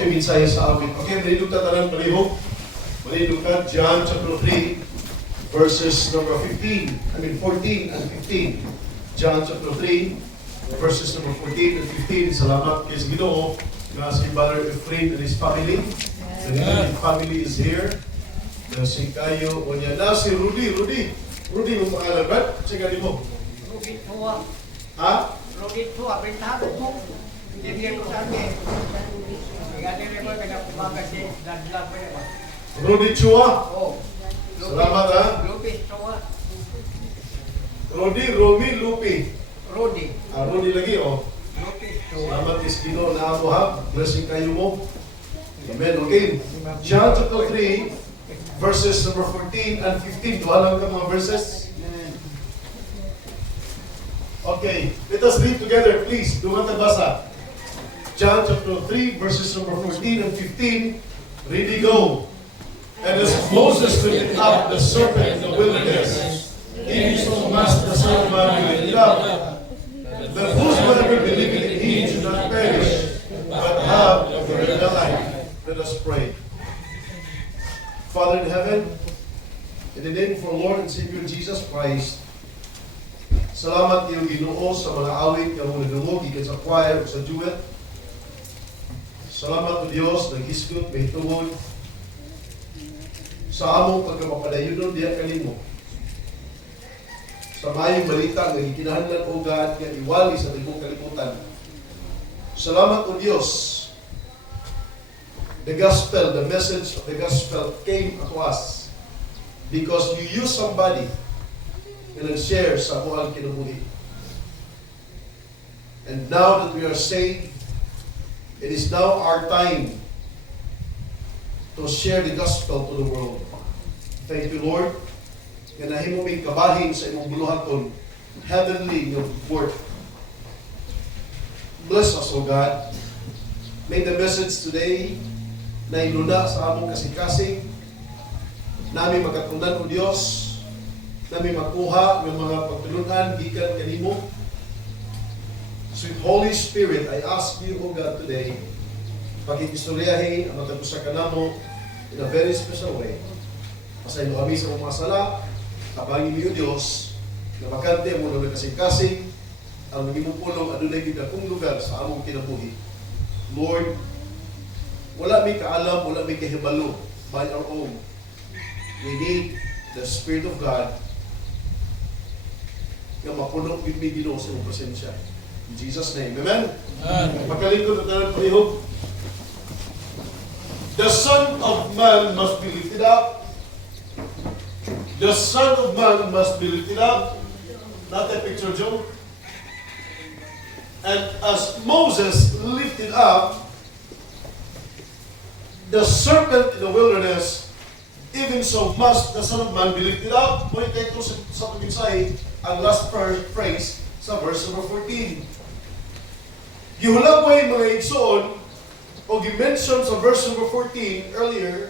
ito yung minsaya sa amin. Okay, malilog na talang palihog. Malilog ka, John chapter 3, verses number 14 and 15. John chapter 3, verses number 14 and 15. Salamat kay Ginoo na si Brother Efrain and his family. The Efrain family is here. Na si Kayo, o niya na si Rudy, mo pangalan, Brad? Sige mo. Rudy Tua. Ha? Rudy Tua, bintado mo. Hindi niya ko sabi. Kaya nila mo, pinagpumaga si Dadlag mo yun. Rudy Chua. Oo. Salamat, ha? Rudy Tua. Rudy, Romy, Lupi. Rudy. Rudy lagi, oh. Rudy Tua. Salamat kay Ginoo na ako, ha? Blessing kayo mo. Amen. Okay. John chapter 3, verses number 14 and 15. Duha lang ka mga verses. Okay. Let us read together, please. Duha ta basa. John chapter 3, verses number 14 and 15. Ready, go. And as Moses lifted up the serpent in the wilderness, even so must the Son of Man be lifted up, that whosoever believeth in him should not perish, but have eternal life. Let us pray. Father in heaven, in the name of our Lord and Savior Jesus Christ, salamat iyong Ginoo sa mga awit nga mong nagdungog ikan sa choir o sa duet. Salamat o Diyos, naghisgot, may tungod, sa among pagkamapadayon diya kanimo. Sa mayong balita nga ikinahanglan o God nga iwali sa tibok kalibutan. Salamat o Diyos. The gospel, the message of the gospel came to us because you use somebody na nag-share sa buong kinabuhi. And now that we are saved, it is now our time to share the gospel to the world. Thank you, Lord. Nga nahimo may kabahin sa imong buluhaton, heavenly your work. Bless us, O God. May the message today na inuna sa among kasing-kasing, namin magkatunan, O Diyos, namin makuha ng mga pagtulungan, gikan kanimo. Sweet Holy Spirit, I ask you, O God, today, pakikistoryahin ang matagusa ka namo in a very special way. Pasay mo kami sa mga sala, kapangin niyo Diyos, na makante mo na kasing-kasing, ang maging pulong adunay bigakong lugar sa among kinabuhi. Lord, wala may kaalam, wala may kahibalo by our own. We need the Spirit of God na mapuno with me Ginoo sa iyong presensya. In Jesus' name, amen? Pagkalingkod at talang palihog. The Son of Man must be lifted up. The Son of Man must be lifted up. Not a picture joke. And as Moses lifted up the serpent in the wilderness, even so must the Son of Man be lifted up. Muli kayo ito sa pag-insay ang last phrase sa verse number 14. Gihulagway mga igsoon o gi-mention sa verse number 14 earlier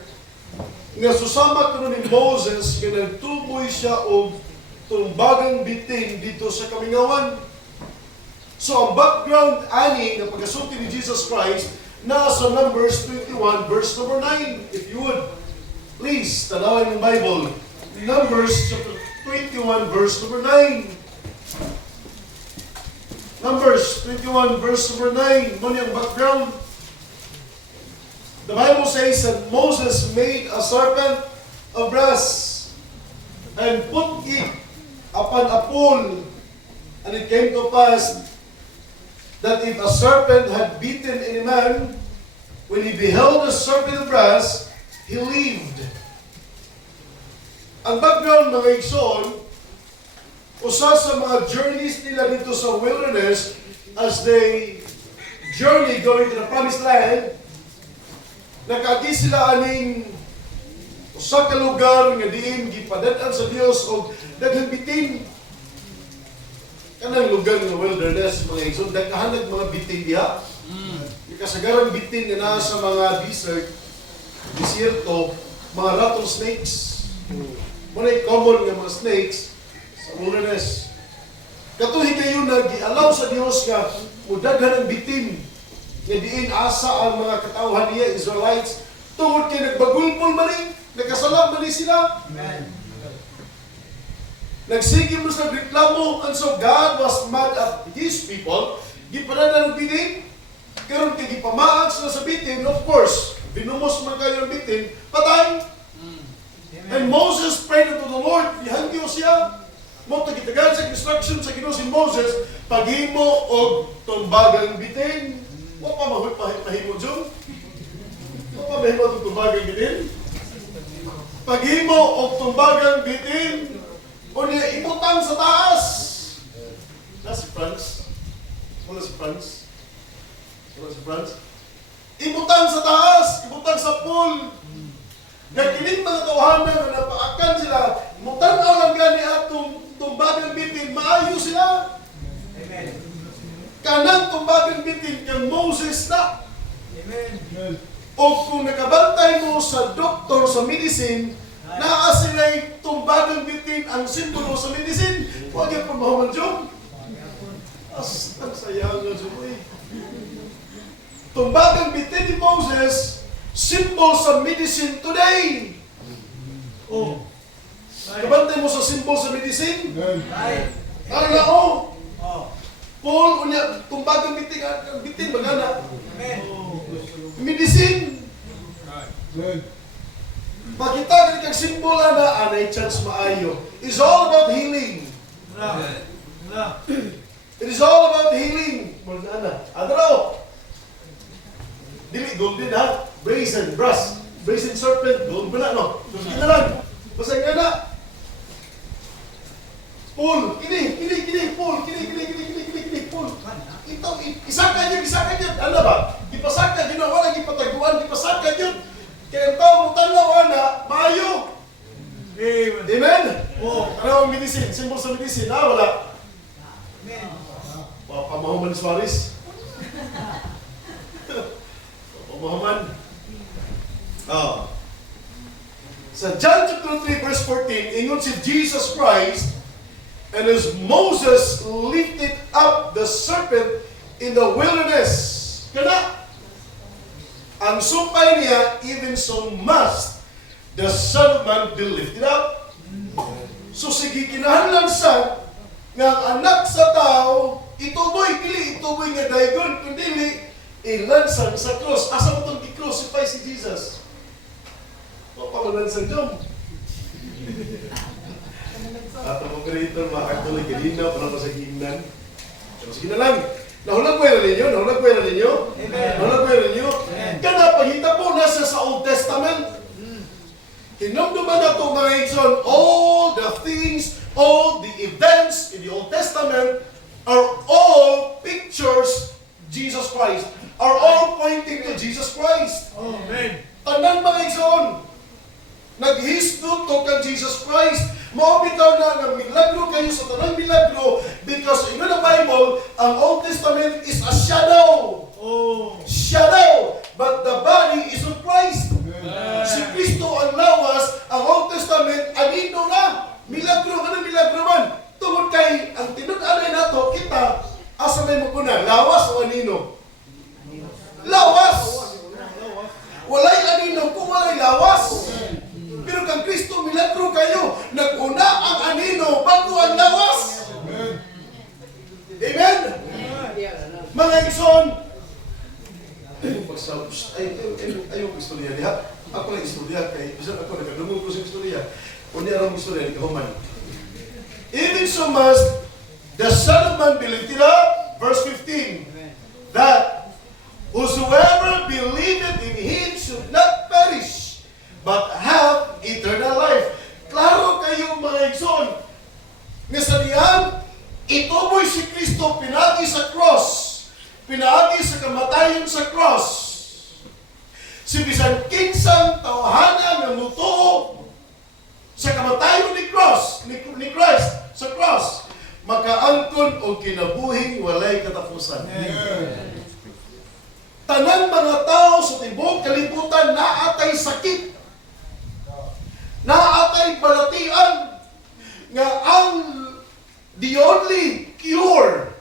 nga susama kuno ni Moses nga nagtuboy siya og tumbagang bitin dito sa kamingawan. So ang background ani nga pagasulti ni Jesus Christ nasa Numbers 21 verse number 9. If you would please tanawin ng Bible, Numbers chapter 21 verse number 9. Numbers 21 verse number 9. Muna ang background. The Bible says that Moses made a serpent of brass and put it upon a pole. And it came to pass that if a serpent had bitten any man, when he beheld the serpent of brass, he lived. Ang background mga igsoon, usa sa mga journeys nila dito sa wilderness as they journey going to the promised land, nakagi sila aning usa ka lugar nga diin gipadad-an sa Dios og daghang bitin. Kanang lugar ng wilderness, mga igsoon, daghanan mga bitin diha. Kasagaran bitin nga naa sa mga desierto, mga rattlesnakes. Muna common nga mga snakes sa wilderness. Katuhi kayo na gialaw sa Dios nga mudaghan ang bitin nga diin asa ang mga katawhan niya, Israelites, tungod kay nagbagulpol man ni, nagkasala man ni sila. Amen. Nagsige mo sa reklamo, and so God was mad at His people. Gipanana ng bitin, karon kay gipamaag sila sa bitin, of course, binumos man kayo ng bitin, patay. And Moses prayed unto the Lord, ihangyo siya. Mo tagitagan sa instruction sa Ginoo si Moses, paghimo og tumbagang bitin. Wa pa mahimo jud. Wa pa mahimo og tumbagang bitin. Paghimo og tumbagang bitin. O niya imutang sa taas. Na si Franz. Wala si Franz. Wala si Franz. Imutang sa taas, imutang sa pool. Nagkinig mga tawhanan na napaakan sila, mutanaw lang gani atong tumbagang bitin, maayo sila. Amen. Kanang tumbagang bitin kang Moses na. Amen. O kung nakabantay mo sa doktor sa medicine, naa sila'y tumbagang bitin ang simbolo sa medicine. Huwag yung pamahaman dyan. Ang sayang nga dyan eh. Tumbagang bitin ni Moses, symbol sa medicine today. Oh. Kabantay mo sa symbol sa medicine? Ay. Ano na oh? Oh. Paul, unya, tumbagang bitin, bitin, magana. Amen. Medicine. Makita ka kang symbol na anay chance maayo. It's all about healing. It is all about healing. Magana. Adro. Dili, golden ha? Brazen, brass, brazen serpent, gold ba na, no? Sige na lang. Basta nga na. Paul, kini, Paul, kini, Paul. Ito, isaka yun. Ano ba? Ipasaka, ginawa lang, ipataguan, ipasaka yun. Kaya ang tao mo tanaw, ana, maayo. Amen? Oh, ano ang medicine? Symbol sa medicine, ha? Wala. Amen. Pamahuman Suarez. Pamahuman. Oh. Sa John chapter 3 verse 14, ingon si Jesus Christ, and as Moses lifted up the serpent in the wilderness, kana, ang sumpay niya, even so must the Son of Man be lifted up. So sige, kinahanglan sa nga ang anak sa tao, ituboy nga daygon, kundi ilansan sa cross. Asa mo itong i-crucify si Jesus? O pamalansan dyan. At ang creator, mga katuloy, kanina, para sa hingnan. So, sige na lang. Nahulag ko yun ninyo? Amen. Nahulag ko yun ninyo? Amen. Kana, paghita po, nasa sa Old Testament. Hinumduman na ito, mga Igson, all the things, all the events in the Old Testament are all pictures Jesus Christ, are all pointing to Jesus Christ. Amen. Tanan mga Igson, naghisdo to kang Jesus Christ. Maubitaw na ng milagro kayo sa tanang milagro because in the Bible, ang Old Testament is a shadow. Shadow, but the body is of Christ. Si Kristo ang lawas, ang Old Testament, anino na. Milagro, ano milagro man? Tungod kay, ang tinud-alay nato, kita, asa may maguna, lawas o anino? Lawas! Walay anino kung walay lawas. Pero kang Kristo, milagro kayo. Nag-una ang anino bago ang lawas. Amen? Mga Igson, ayaw istorya diha. Ako lang istorya kay bisan ako nagdumog ko sa istorya. Kundi arang istorya ni kahuman. Even so must the Son of Man be lifted up, verse 15, that whosoever believeth in Him should not perish, but have eternal life. Klaro kayo mga Igson, nga sa diyan, ituboy si Kristo pinagi sa cross, pinagi sa kamatayon sa cross. Si bisan kinsang tawhana nga mutuo sa kamatayon ni Christ sa cross, makaangkon o kinabuhing walay katapusan. Tanan mga tao sa tibuok kalibutan naatay sakit, naatay balatian, nga ang the only cure,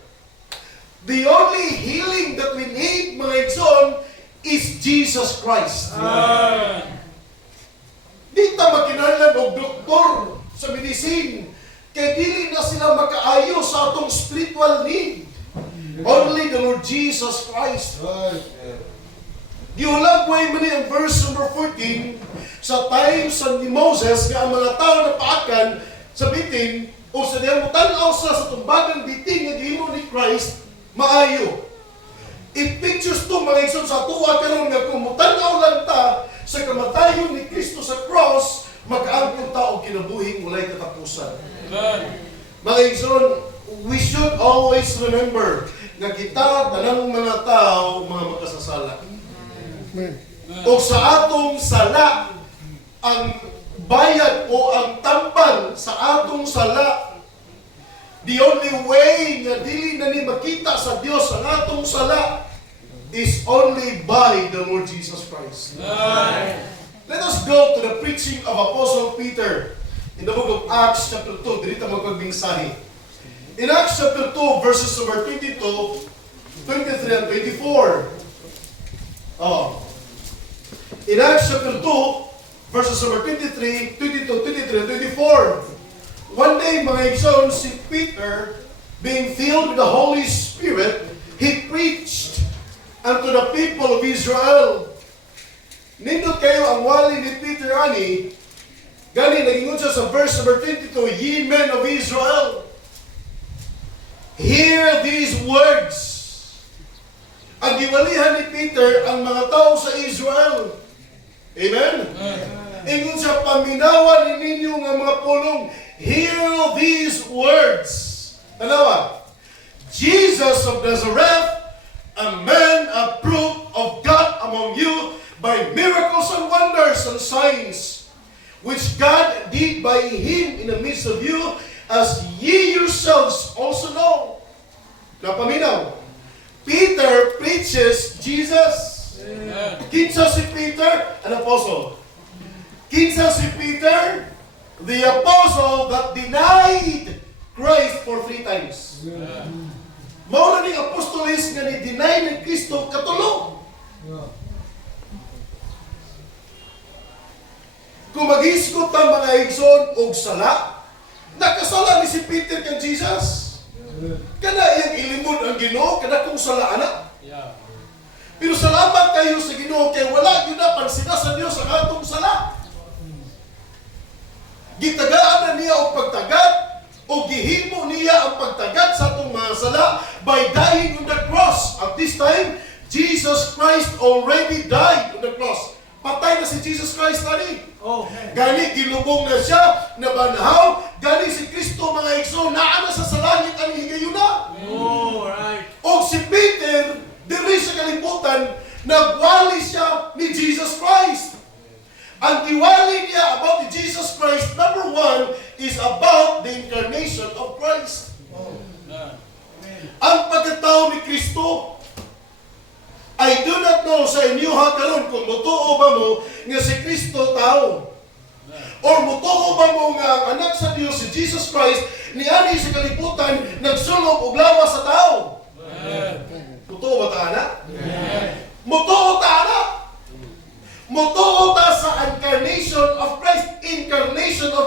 The only healing that we need, mga igsoon, is Jesus Christ. Di ta makinahanglan og doktor sa medicine. Kaya dili na sila makaayo sa atong spiritual need. Only the Lord Jesus Christ. Giulagway man ang verse number 14 sa time sa ni Moses nga ang mga tao na paakan sa bitin o sa diyang mutanaw sa tumbagang bitin nga gihimo ni Christ maayo. It pictures to mga igsoon sa tuwa karon nga kung mutanaw lang ta sa kamatayon ni Kristo sa cross, makaangkon ta og kinabuhing walay katapusan. Mga igsoon, we should always remember nga kita tanang mga tao mga makasasala. O sa atong sala, ang bayad o ang tambal sa atong sala, the only way nga dili na ni makita sa Dios ang atong sala is only by the Lord Jesus Christ. Let us go to the preaching of Apostle Peter in the book of Acts chapter 2. Dili ta magpagbingsahi. In Acts chapter 2 verses number 22, 23 and 24. In Acts chapter 2 verses number 23, 22, 23 and 24. One day, mga igsoon, si Peter, being filled with the Holy Spirit, he preached unto the people of Israel. Nindot kayo ang wali ni Peter ani, gani nagingon siya sa verse number 22, Ye men of Israel, hear these words. Ang giwalihan ni Peter ang mga tao sa Israel. Amen? Ingon siya, paminawan ninyo nga mga pulong, hear these words. Tanawa, Jesus of Nazareth, a man approved of God among you by miracles and wonders and signs, which God did by him in the midst of you, as ye yourselves also know. Napaminaw, Peter preaches Jesus. Kinsa si Peter? An apostle. Kinsa si Peter? The apostle that denied Christ for 3 times. Mao na ni apostolis nga ni deny ni Kristo katulo. Kung mag-iskot ang mga igsoon og sala, nakasala ni si Peter kang Jesus. Kada iyang ilimod ang Ginoo, kada kung sala anak. Pero salamat kayo sa Ginoo kay wala gyud na pansina sa Dios ang atong sala. Gitagaan na niya og pagtagad o gihimo niya ang pagtagad sa atong mga sala by dying on the cross. At this time, Jesus Christ already died on the cross. Patay na si Jesus Christ tani. Gani gilubong na siya, nabanhaw, gani si Kristo mga igsoon naa na sa salangit ang higayuna. O si Peter, diri sa kalibutan, nagwali siya ni Jesus Christ. Ang tiwali niya about the Jesus Christ, number 1, is about the incarnation of Christ. Ang pagkatao ni Kristo, I do not know sa inyo karon kung mutuo ba mo nga si Kristo tao. Or mutuo ba mo nga ang anak sa Dios si Jesus Christ niani sa kalibutan nagsulog og lawas sa tao. Mutuo ba ta ana? Mutuo ta ana? Mutuo ta sa incarnation of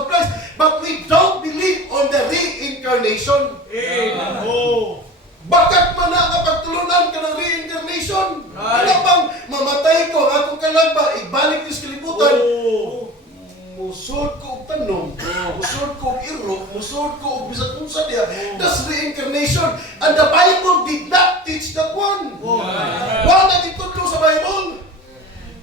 Christ, but we don't believe on the reincarnation. Bakit man na kapagtulunan ka ng reincarnation? Ano bang mamatay ko, akong kalagba, ibalik ko sa kalibutan? Musod ko og tanom, musod ko og irok, musod ko og bisag unsa diya. That's reincarnation. And the Bible did not teach that one. Wala gitudlo sa Bible.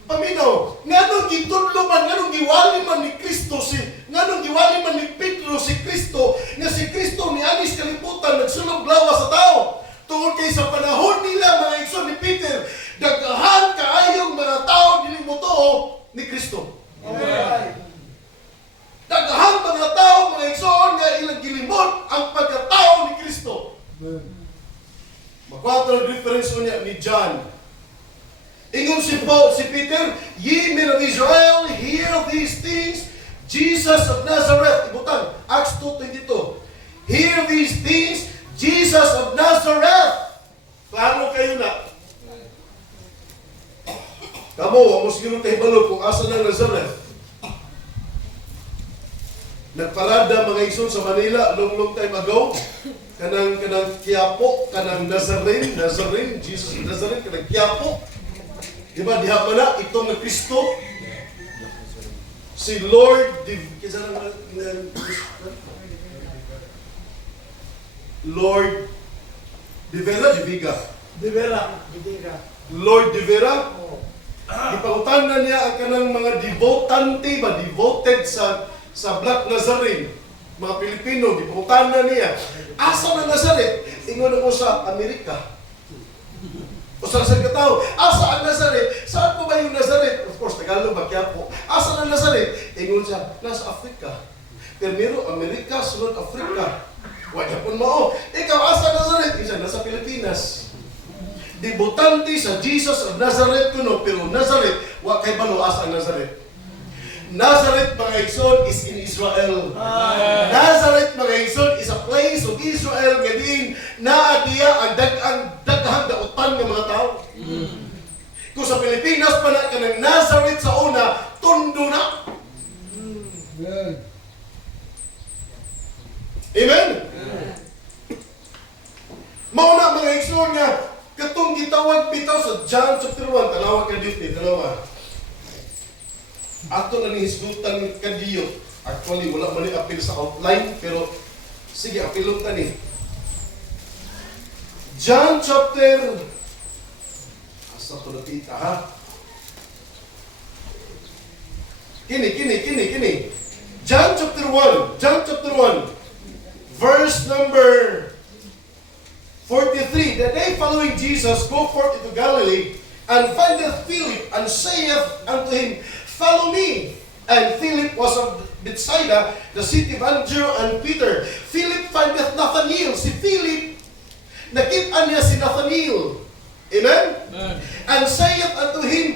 Paminaw, nganong gitudlo man, nganong giwali man ni Kristo nganong giwali man ni Pedro si Kristo, nga si Kristo ni anis kalibutan nagsulog lawas sa tao. Tungod kay sa panahon nila mga igsoon ni Peter, daghan kaayong mga tao dili motuo ni Kristo. Daghan mga tao mga igsoon nga ilang gilimot ang pagkatao ni Kristo. Magkwatro difference unya ni John. Ingon si Peter, Ye men of Israel, hear these things, Jesus of Nazareth. Ibutang, Acts 2:22. Hear these things, Jesus of Nazareth, Klaro kayo na. Kamo, ang siguro kay Balo kung asa ng Nazareth. Nagparada mga igsoon sa Manila long time ago. Kanang Quiapo, kanang Nazarene, Jesus of Nazareth, kanang Quiapo. Diba, diha pa na, itong na Kristo. Si Lord, Lord De Vera, De Viga. Di vera. Lord De Vera. Oo. Ipangutan na niya ang kanang mga devotante ba, devoted sa Black Nazarene, mga Pilipino, ipangutan na niya. Asa na Nazareth? Ingon ako sa Amerika. O sa katao, asa ang Nazareth? Saan po ba yung Nazareth? Of course, Tagalog ba, Quiapo. Asa na Nazareth? Ingon siya, nasa Africa. Pero Amerika, sunod Africa. Wala po mo. Ikaw, asa Nazareth? Isa, nasa Pilipinas. Debutante sa Jesus of Nazareth kuno, pero Nazareth, wa kay balo asa ang Nazareth. Nazareth, mga igsoon, is in Israel. Nazareth, mga igsoon, is a place of Israel nga din naadiya ang daghang dautan ng mga tao. Kung sa Pilipinas pa na kanang Nazareth sa una, tundo na. Amen? Mauna mga igsoon nga, katong gitawag bitaw sa John chapter 1, tanawa ka dito, tanawa. Ato na ni hisgutan kadiyo. Actually, wala man apil sa outline, pero sige, apilong ta ni. John chapter, asa to natita ha? Kini. John chapter 1, verse number 43. The day following Jesus, go forth into Galilee, and findeth Philip, and saith unto him, Follow me. And Philip was of Bethsaida, the city of Andrew and Peter. Philip findeth Nathanael. Si Philip, nakita niya si Nathanael. Amen? And saith unto him,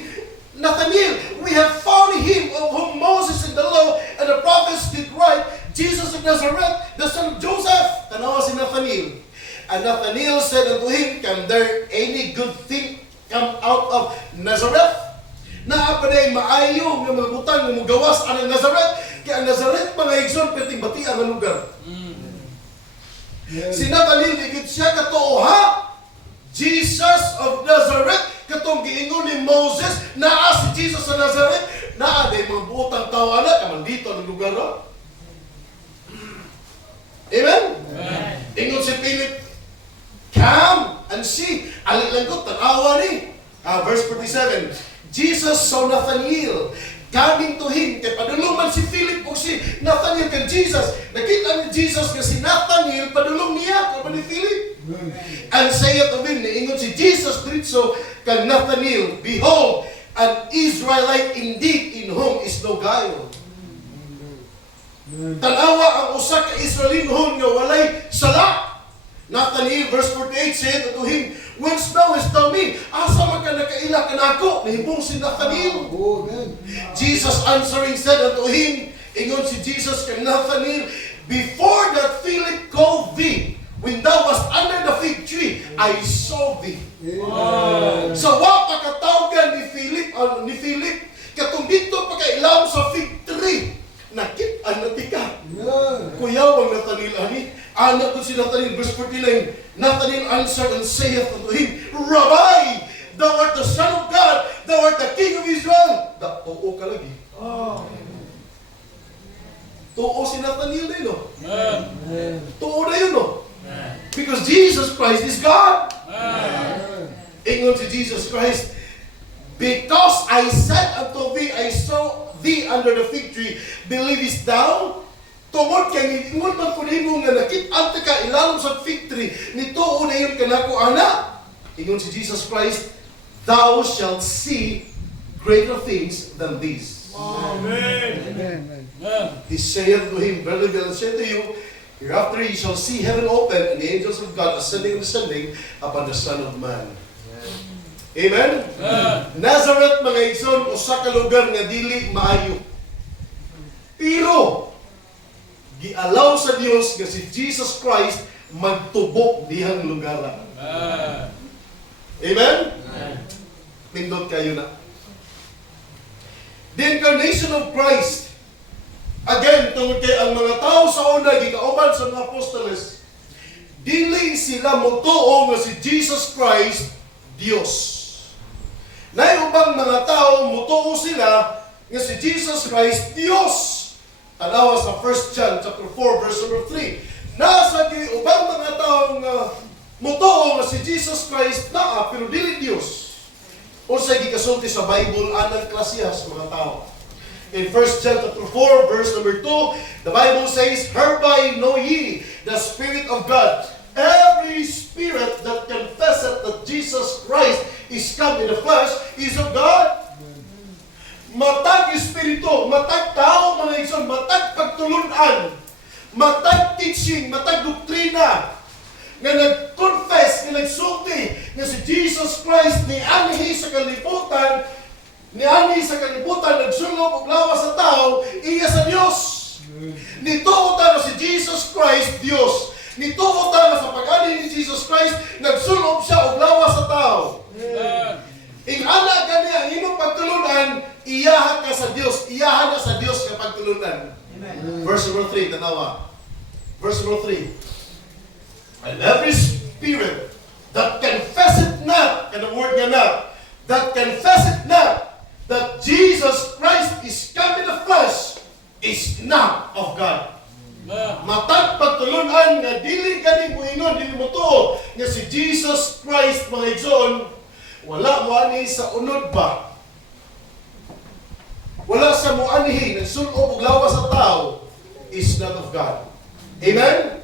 Nathanael, we have found him of whom Moses in the law and the prophets did write, Jesus of Nazareth, the son of Joseph. Tanawa si Nathanael. And Nathanael said unto him, Can there any good thing come out of Nazareth? Naapaday maayo nga mga butang nga mugawas ang Nazareth. Kaya ang Nazareth mga igsoon perting bati ang lugar. Si Nathanael igid siya katoo ha? Jesus of Nazareth, katong giingon ni Moses, naa si Jesus sa Nazareth, naa day mga butang tawana kaman dito ang lugar ro. Amen? Ingon si Philip, Come and see. Alilanggot, tanawa ni. Verse 47. Jesus saw Nathanael coming to him. Kaya padulungan si Philip o si Nathanael kay Jesus. Nakita ni Jesus nga si Nathanael, padulong niya kaya ni Philip. And saith of him, niingon si Jesus dito kay Nathanael, Behold, an Israelite indeed in whom is no guile. Tanawa ang usa ka Israelinhon nga walay sala. Nathanael, verse 48, said unto him, Whence knowest thou me? Asa man ka nakaila ka nako? Nahibong si Nathanael. Jesus answering said unto him, ingon si Jesus kay Nathanael, Before that Philip called thee, when thou wast under the fig tree, I saw thee. So wa pakatawgan ni Philip, katong dito pagkailam sa fig tree. Nakit-an na tika. Kuyaw ang Nathanael ani. Anak ko si Nathanael, verse 49. Nathanael answered and saith unto him, Rabbi, thou art the Son of God, thou art the King of Israel. Oo ka lagi. Tuo si Nathanael na yun, no? Tuo na yun, no? Because Jesus Christ is God. Ingon si Jesus Christ, Because I said unto thee, I saw thee under the fig tree, believest thou? Tungod kay ingon man kun imo nga nakit-an ka ilalom sa fig tree, nituo na yun kanako ana. Ingon si Jesus Christ, Thou shalt see greater things than these. Amen. He saith to him, Verily I say to you, hereafter ye shall see heaven open and the angels of God ascending and descending upon the Son of Man. Amen? Nazareth, mga igsoon, usa ka lugar nga dili maayo. Pero gialaw sa Dios nga si Jesus Christ magtubok dihang lugar. Amen? Pindot kayo na. The incarnation of Christ. Again, tungkol kay ang mga tao sa una, gikauban sa mga apostoles, dili sila mutuo nga si Jesus Christ, Dios. Naibang mga tao, mutuo sila nga si Jesus Christ, Dios. Tanawa sa 1 John chapter 4, verse number 3. Nasa ubang mga tao nga mutuo nga si Jesus Christ naa, pero dili Dios. O sa gikasulti sa Bible, anang klasiyas mga tao. In 1 John chapter 4, verse number 2, the Bible says, "Hereby know ye the Spirit of God. Every spirit that confesseth that Jesus Christ is come in the flesh is of God." Matag espiritu, matag tao, mga igsoon, matag pagtulunan, matag teaching, matag doktrina, nga nag-confess, nga nagsulti, nga si Jesus Christ ni anhi sa kalibutan, nagsulong og lawas sa tao, iya sa Dios. Nituo ta si Jesus Christ, Dios. Nituo ta sa pag-ani ni Jesus Christ, nagsulong siya og lawas sa tao. Ingala gani ang imong pagtulunan, iyaha ka sa Dios, iyaha na sa Dios nga pagtulunan. Verse number 3, tanawa. Verse number 3. And every spirit that confesseth not, and the word nga not, that confesseth not that Jesus Christ is come in the flesh is not of God. Matag pagtulunan nga dili gani moingon, dili mo tuo nga si Jesus Christ, mga igsoon, wala mo ani sa unod ba? Wala sa mo anhi, nagsulob og lawas sa tao, is not of God. Amen?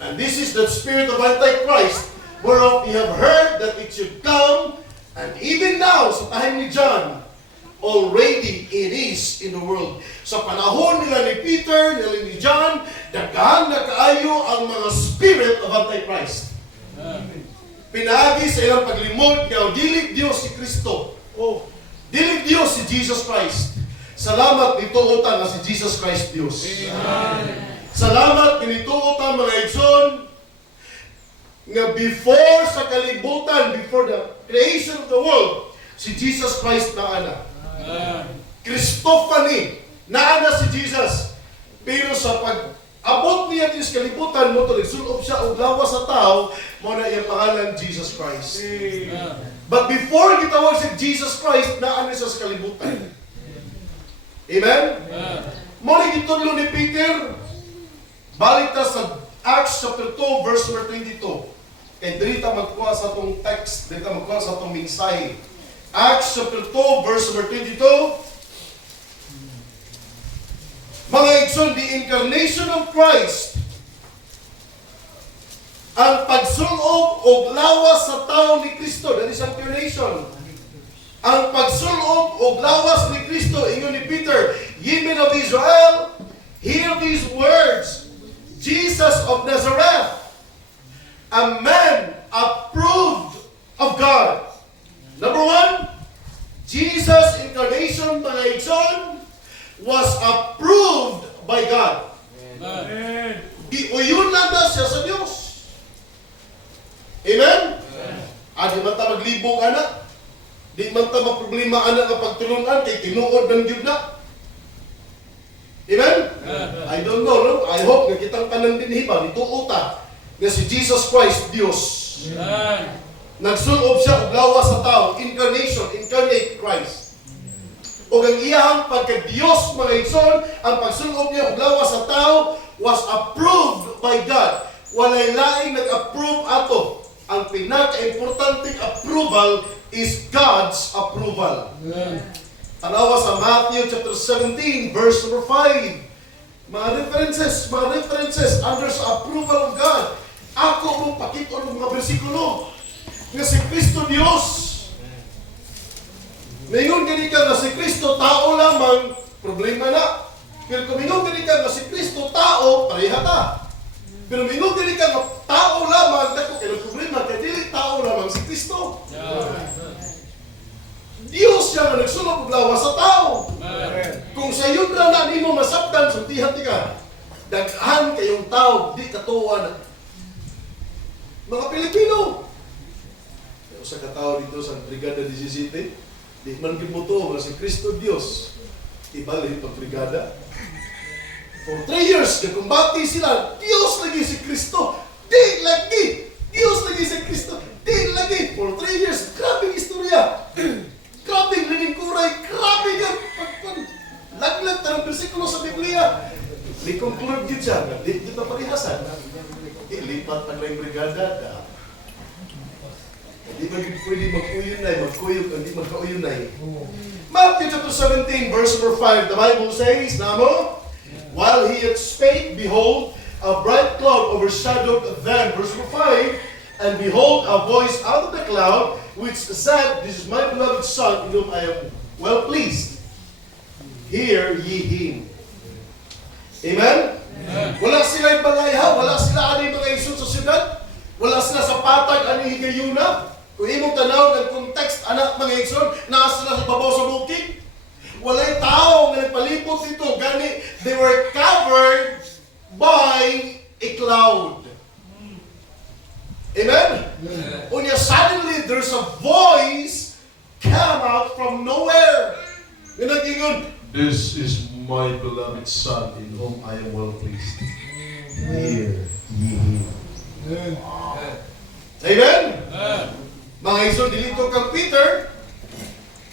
And this is the spirit of Antichrist, whereof ye have heard that it should come, and even now, sa time ni John, already it is in the world. Sa panahon nila ni Peter, nila ni John, daghan na kaayo ang mga spirit of Antichrist. Pinaagi sa ilang paglimod nga dili Dios si Kristo. Dili Dios si Jesus Christ. Salamat nituo ta nga si Jesus Christ Dios. Salamat nituo ta mga igsoon nga before sa kalibutan, before the creation of the world, si Jesus Christ naana. Christophany, naana si Jesus. Pero sa pag-abot niya sa kalibutan mo, nagsulob siya og lawas sa tao, mo na iyang pangalan Jesus Christ. But before gitawag si Jesus Christ, naana siya sa kalibutan. Amen? Mo na gitudlo ni Peter, balik ta sa Acts chapter 2, verse number 22. Kaya dito magkuha sa itong text, dito magkuha sa itong mensahe. Acts chapter 2, verse number 22. Mga igsoon, the incarnation of Christ, ang pagsulob o lawas sa tao ni Kristo, that is incarnation. Ang pagsulob o lawas ni Kristo, ingon ni Peter, "Ye men of Israel, hear these words. Jesus of Nazareth, a man approved of God." Number one, Jesus' incarnation, mga igsoon, was approved by God. Giuyunan na siya sa Diyos. Amen? Di man ta maglibog anak. Di man ta maproblema anak nga pagtulunan kay tinuod ng Diyod na. Amen? I don't know, no? I hope nga kitang tanan din hiba, nituo ta nga si Jesus Christ, Dios. Nagsulob siya og lawas sa tao, incarnation, incarnate Christ. O ang iyang pagka-Diyos, mga igsoon, ang pagsulob niya og lawas sa tao was approved by God. Walay laing nag-approve ato. Ang pinaka-importanting approval is God's approval. Tanawa sa Matthew chapter 17, verse number 5. Mga references under sa approval of God. Ako mong pakito ng mga bersikulo nga si Kristo Dios. Ngayon gani ka nga si Kristo tao lamang, problema na. Pero kung mingon gani ka nga si Kristo tao, pareha ta. Pero mingon gani ka nga tao lamang, dako kay problema kay dili tao lamang si Kristo. Dios siya nga nagsulog og lawas sa tao. Kung sa iyo na nimo masabtan, sultihan ti ka. Daghan kayong tao, di katuwa na. Mga Pilipino, usa ka tawo dito sa Brigada 17, di man gid mo to nga si Kristo Dios. Ibalhin pag brigada. For 3 years, kakumbati sila, Dios lagi si Kristo, di lagi! Dios lagi si Kristo, di lagi! For 3 years, grabing istorya! Grabing liningkuray, grabe yan! Laglag tanong bersikulo sa Biblia. Di-conclude yun siya, di kita parihasan. Ilipat ang lang brigada na. Hindi pwede mag-uyunay, magkuyog, hindi magka-uyunay. Matthew chapter 17, verse number 5, the Bible says, Namo, while he yet spake, behold, a bright cloud overshadowed them. Verse number 5, and behold, a voice out of the cloud, which said, This is my beloved Son, in whom I am well pleased. Hear ye him. Amen? Wala sila ibalaya, wala sila ani mga isun sa syudad, wala sila sa patag ani higayuna. Kung imong tanaw ng context, anak mga isun, naa sila sa babaw sa bukid. Walay tao nga nagpalipot dito, gani, they were covered by a cloud. Amen? Unya suddenly there's a voice come out from nowhere. Ginag-ingon, This is my beloved Son, in whom I am well pleased. Hear ye him. Amen? Mga iso, dilito kang Peter,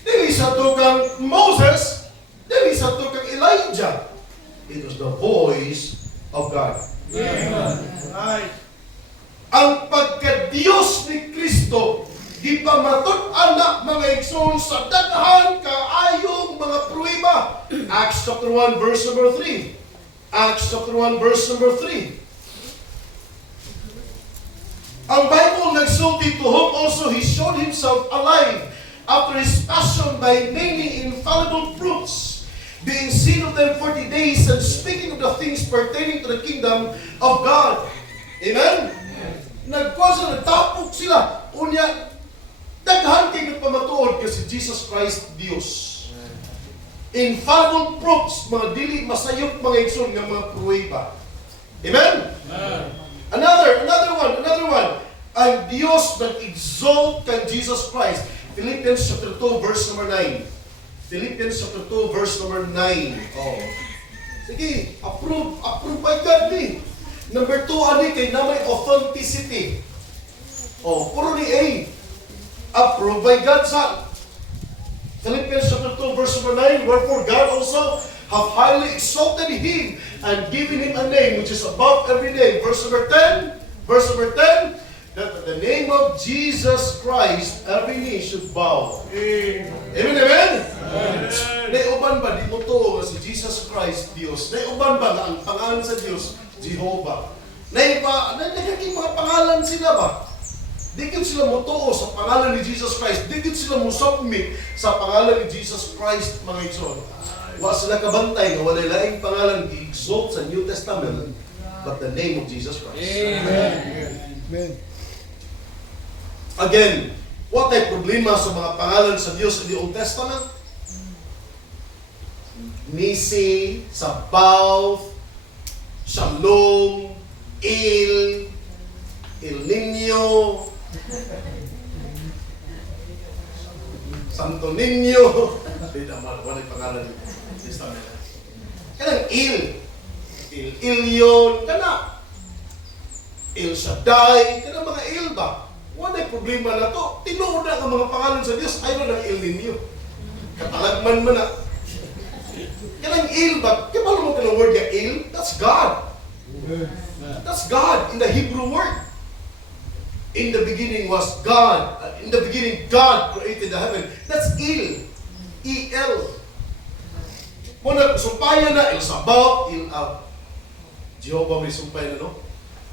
dili sa to kang Moses, dili sa to kang Elijah. It was the voice of God. Right. Ang pagka-Diyos ni Kristo, di pa matut-anak mga igsoon sa daghan kaayong mga pruweba. Acts chapter 1 verse number 3. Acts chapter 1 verse number 3. Ang Bible nagsulti to whom also he showed himself alive after his passion by many infallible proofs, being seen of them 40 days and speaking of the things pertaining to the kingdom of God. Amen? Nagkwasa, nagtapok sila. Unya, daghan kayo nagpamatuod kasi Jesus Christ Dios. Infallible proofs, mga dili masayop mga igsoon ng mga pruweba. Amen? Another one. Ang Dios nag-exalt kang Jesus Christ. Philippians chapter 2 verse number 9. Philippians chapter 2 verse number 9. Oh. Sige, approve by God ni. Number 2, ani kay namay authenticity. Oh, puro ni A. Approved by God sa Philippians chapter 2 verse number 9. Wherefore God also have highly exalted him and given him a name which is above every name. Verse number 10, that at the name of Jesus Christ, every knee should bow. Amen. Naiuban ba, di mo to si Jesus Christ, Dios. Naiuban ba nga ang pangalan sa Dios, Jehovah. Nagiging mga pangalan sila ba? Di gid sila mutuo sa pangalan ni Jesus Christ. Di gid sila musubmit sa pangalan ni Jesus Christ, mga igsoon. Wa sila kabantay nga walay laing pangalan gi-exalt sa New Testament but the name of Jesus Christ. Amen. Again, what ay problema sa mga pangalan sa Diyos sa Old Testament? Nisi, Sabaoth, Shalom, El Niño, Santo Niño. Hindi naman, wala yung pangalan ng Testament. Kanang Elyon, kana. El Shaddai, kana mga El ba? Wala yung problema na to. Tinuod na ang mga pangalan sa Diyos, ayaw ng El Niño. Katalagman man na. Kanang El ba? Kaya pala mo ka ng word niya El? That's God. That's God in the Hebrew word. In the beginning was God. In the beginning, God created the heaven. That's El. E-L. Muna, sumpayan na, El Sabaoth, El Ab. Jehovah may sumpayan na, no?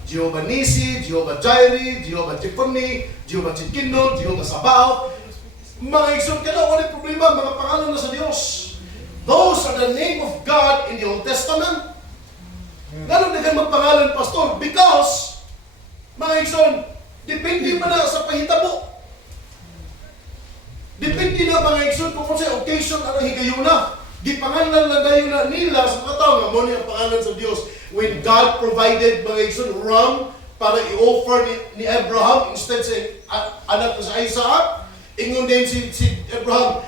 Jehovah Nisi, Jehovah Jireh, Jehovah Tiffany, Jehovah Tsidkenu, Jehovah Sabaoth. Mga igsoon ka na, walang problema, mga pangalan na sa Diyos. Those are the name of God in the Old Testament. Ganun na ganun magpangalan, Pastor, because, mga igsoon, depende man na sa pahitabo. Depende na mga igsoon kung sa occasion ano higayuna. Di pangalan lang dayon na nila sa mga tao nga mo ang pangalan sa Dios. When God provided mga igsoon ram para i-offer ni Abraham instead sa anak sa Isaac. Ingon din si Abraham,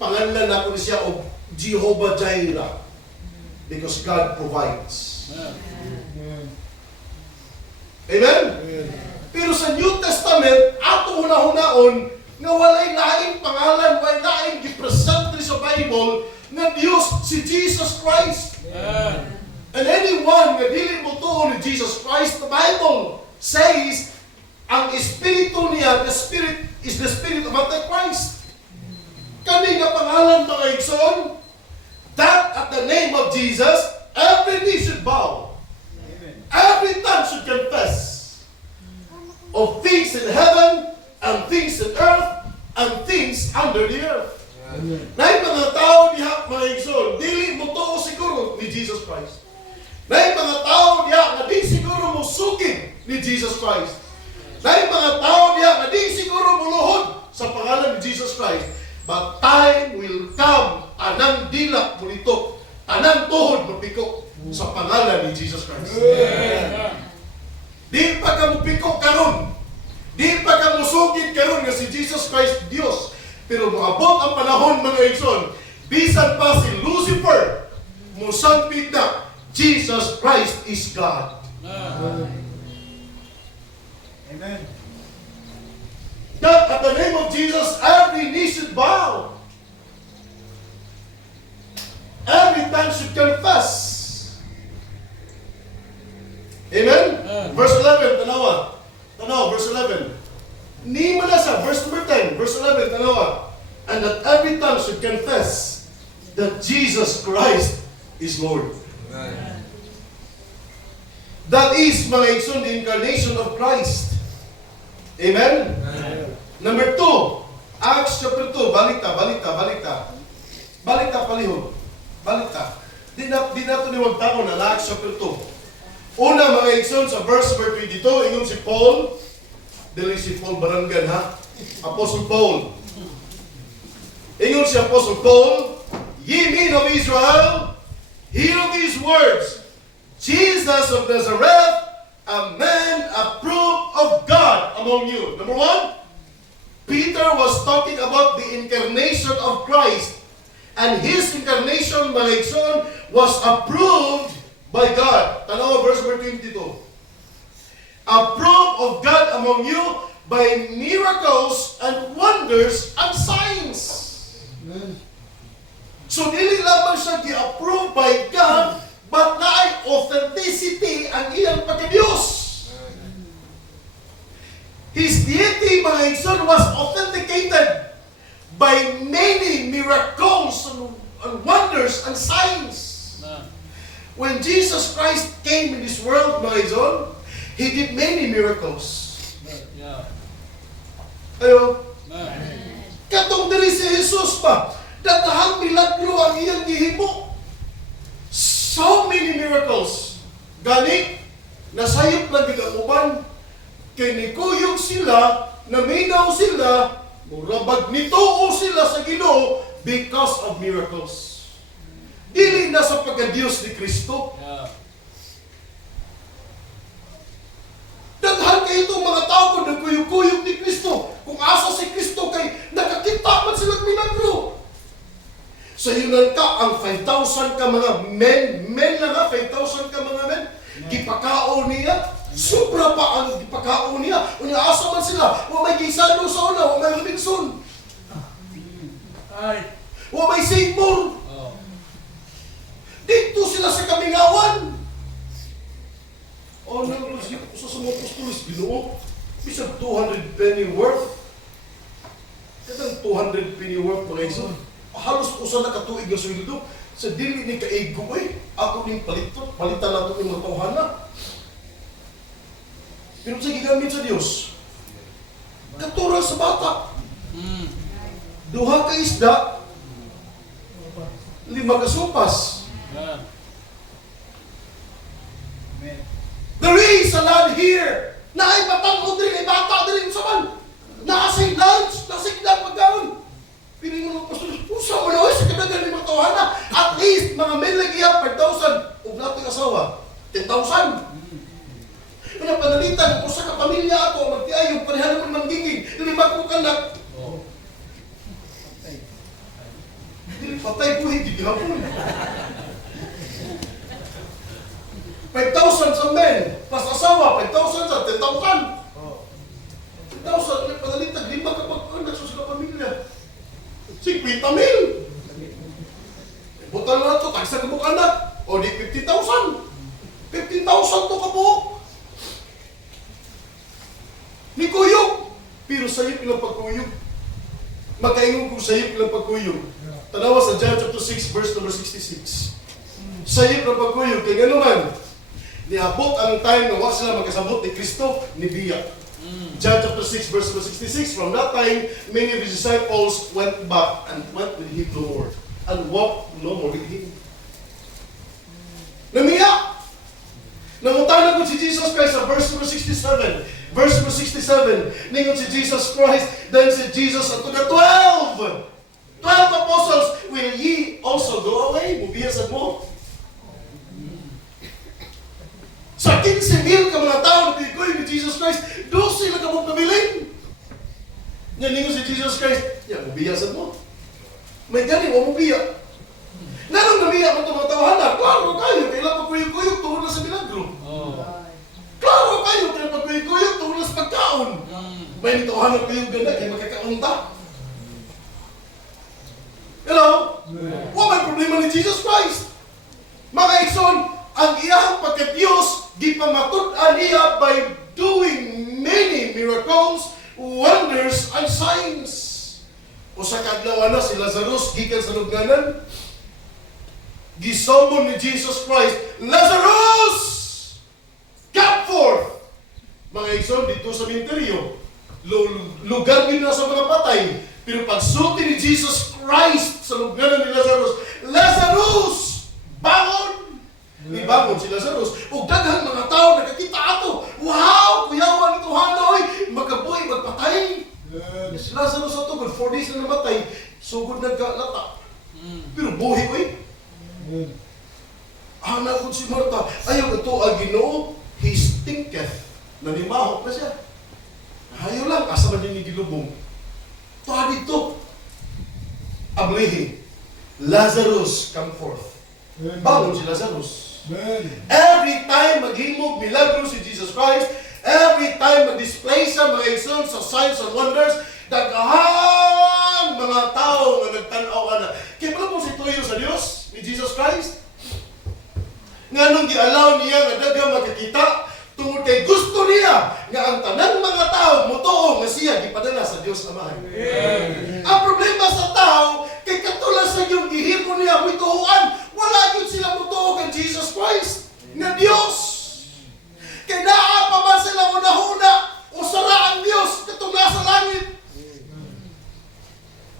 pangalan na ko siya o Jehovah Jireh. Because God provides. Amen? Pero sa New Testament, ato hunahon nga walay laing pangalan, walay laing gipresent sa Bible na Dios si Jesus Christ. And anyone nga dili mo tuo ni Jesus Christ, the Bible says, ang espiritu niya, the spirit is the spirit of Antichrist. Kani nga pangalan mga igsoon, that at the name of Jesus, every knee should bow. Every tongue should confess of things in heaven, and things in earth, and things under the earth. Nay mga tao diha mga igsoon, dili mo tuo siguro ni Jesus Christ. Nay mga tao diha nga di siguro mo sugid ni Jesus Christ. Nay mga tao diha nga di siguro mo luhod sa pangalan ni Jesus Christ. But time will come, anang dilak mulitok, anang tuhod mapikok sa pangalan ni Jesus Christ. Di pa ka mupikok karon, di pa ka musugid karon nga si Jesus Christ Dios. Pero moabot ang panahon mga igsoon, bisan pa si Lucifer, musangpit na, Jesus Christ is God. Amen. That at the name of Jesus, every knee should bow. Every tongue should confess. Amen? Verse 11, tanawa. Tanawa, verse 11. Ni man na sa verse number 10, verse 11, tanawa. And that every tongue should confess that Jesus Christ is Lord. That is, mga igsoon, the incarnation of Christ. Amen? Number 2, Acts chapter 2, balita. Balita palihog. Balita. Di na ito niwagtako na Acts chapter 2. Una mga igsoon, sa verse number 22, ingon si Paul, dili si Paul Barangan ha, Apostle Paul. Ingon si Apostle Paul, ye men of Israel, hear these words, Jesus of Nazareth, a man approved of God among you. Number 1, Peter was talking about the incarnation of Christ. And his incarnation, mga igsoon, was approved by God. Tanawa, verse number 22. Approved of God among you by miracles and wonders and signs. So, dili lamang siya gi-approved by God, but naay authenticity ang iyang pagka-Diyos. His deity, mga igsoon, was authenticated by many miracles and wonders and signs. When Jesus Christ came in this world, mga igsoon, He did many miracles. Ayo. Katong diri si Jesus pa, datahang milagro ang iyang gihimo. So many miracles. Gani, nasayop lang ang uban, kay nikuyog sila, naminaw sila, murabag nituo sila sa Ginoo because of miracles. Dili na sa pagka-Diyos ni Kristo. Daghan kayo itong mga tao kung nagkuyog-kuyog ni Kristo. Kung asa si Kristo kay nakakita man silang milagro. Sa yunan ka, ang 5,000 ka mga men lang ha, 5,000 ka mga men, gipakao niya, sobra pa ang gipakao niya. Unya asa man sila, wa may gisado sa una, wa may lumingson. Wa may Seymour. Dito sila sa Kamingawan. Oh, nang sa mga apostolos, Ginoo, bisag 200 penny worth. Katang 200 penny worth mga igsoon. Halos usa na katuig nga sweldo sa dili ni kaigo ako ning palitan nato ning mga tawhana. Pero sa gigamit sa Dios, katura sa bata. Duha ka isda, 5 ka sopas. There is a land here na ay matangod rin, ay bata rin sa man. Nakasay lunch, nasigdan pagkaon. Piling mo ng pastor, pusa mo na sa kadagan ni mga tawhana. At least, mga men lagi 5,000. Huwag natin asawa, 10,000. Kaya pa panalitan, usa ka pamilya ako, magtiayong, parehan naman manggingig, lima ko kanak. Patay buhay, di hapon. 5,000 sa men, pas asawa, 5,000 sa 10,000. 10,000, panalitan, lima ka pag-anak sa pamilya. 50,000. Butan na ito, tagsa ka mo anak. O di 50,000. 15,000 to ka po. Ni kuyog. Pero sa'yo ilang pagkuyog. Makaingon kong sa'yo ilang pagkuyog. Tanawa sa John chapter 6 verse number 66. Sa'yo ilang pagkuyog. Kaya nga naman, niabot ang time na wala sila magkasabot ni Kristo, ni Biya. John chapter 6 verse number 66. From that time, many of his disciples went back and went with him no more. And walked no more with him. Namiya! Nangutan ko si Jesus Christ sa verse number 67. Verse number 67. Ningon si Jesus Christ. Then said Jesus unto the 12. 12 apostles. Will ye also go away? Mubiyasan mo. Sa 15,000 ka mga tao na pikoy ni Jesus Christ, 12 na ka mong pabiling. Yan ningon si Jesus Christ. Yan, mubiyasan mo. May gani, huwag mo biya. Nanong namiya mo ito mga tawahan? Klaro kayo, kailan pagkuyog-kuyog tungkol na sa milagro. Klaro kayo, kailan pagkuyog-kuyog tungkol na sa pagkaon. May nitawahan ng kuyog ganda, kaya magkakaunta. Hello? Huwag may problema ni Jesus Christ. Mga ikson, ang iyahang pagka-Diyos, di pamatud-an niya by doing many miracles, wonders, and signs. O sa kadlaw na si Lazarus gikan sa lugnanan, gisomon ni Jesus Christ, Lazarus! Come forth! Mga igsoon, dito sa minteryo, lugar din na sa mga patay, pero pagsulti ni Jesus Christ sa lugnanan ni Lazarus, Lazarus! Bangon! Ibangon si Lazarus. O daghang mga tao nakakita ato. Wow! Kuyawan ito hanoy! Magkabuhay, magpatay! Si Lazarus sa tugod, 4 days na namatay, sugod nagkalata. Pero buhay ko eh. Anak ko si Marta, ayaw ito ang Ginoo, he stinketh. Nanimahok na siya. Ayaw lang, asa man din ni Gilubong. Tuha dito. Ablihi. Lazarus, come forth. Bangon si Lazarus. Every time maghimog milagro si Jesus Christ, every time mag-display siya mga igsoon sa signs and wonders, daghan mga tao nga nagtanaw ka na. Kaya pala po si Tuyo sa Diyos, ni Jesus Christ. Nga nung di-allow niya nga daghang makikita, tungkol kay gusto niya nga ang tanang mga tao mutuo nga siya gipadala sa Diyos Amahan. Ang problema sa tao, kay katulad sa yung gihimo niya, mutuuan, wala yun sila mutuo kay Jesus Christ, nga Diyos. Kay naa pa man sila una-una, o sara ang Diyos, katong nasa langit.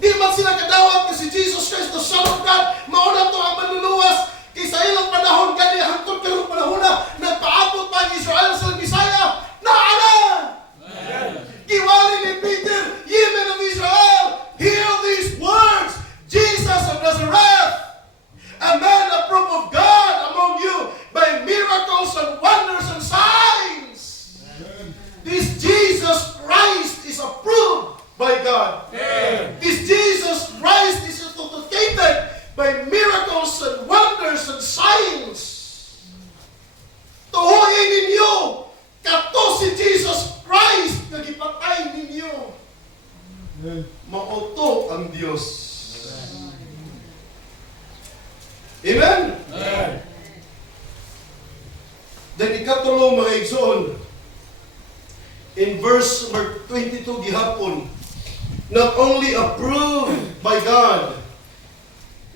Di man sila kadawat kasi Jesus Christ, the Son of God, mauna to ang manluluwas, kay sa ilang panahon, gani hangtod karong panahon na, nagpaabot pa ang Israel sa Bisaya, naana! Kiwali ni Peter, ye men of Israel, hear these words, Jesus of Nazareth, a man approved of God among you by miracles and wonders and signs. This Jesus Christ is approved by God. This Jesus Christ is authenticated by miracles and wonders and signs. Tuhuin ninyo, kato si Jesus Christ na gipatay ninyo. Mauto ang Diyos. Amen? Then ikatulo mga igsoon, in verse number 22 gihapon, not only approved by God,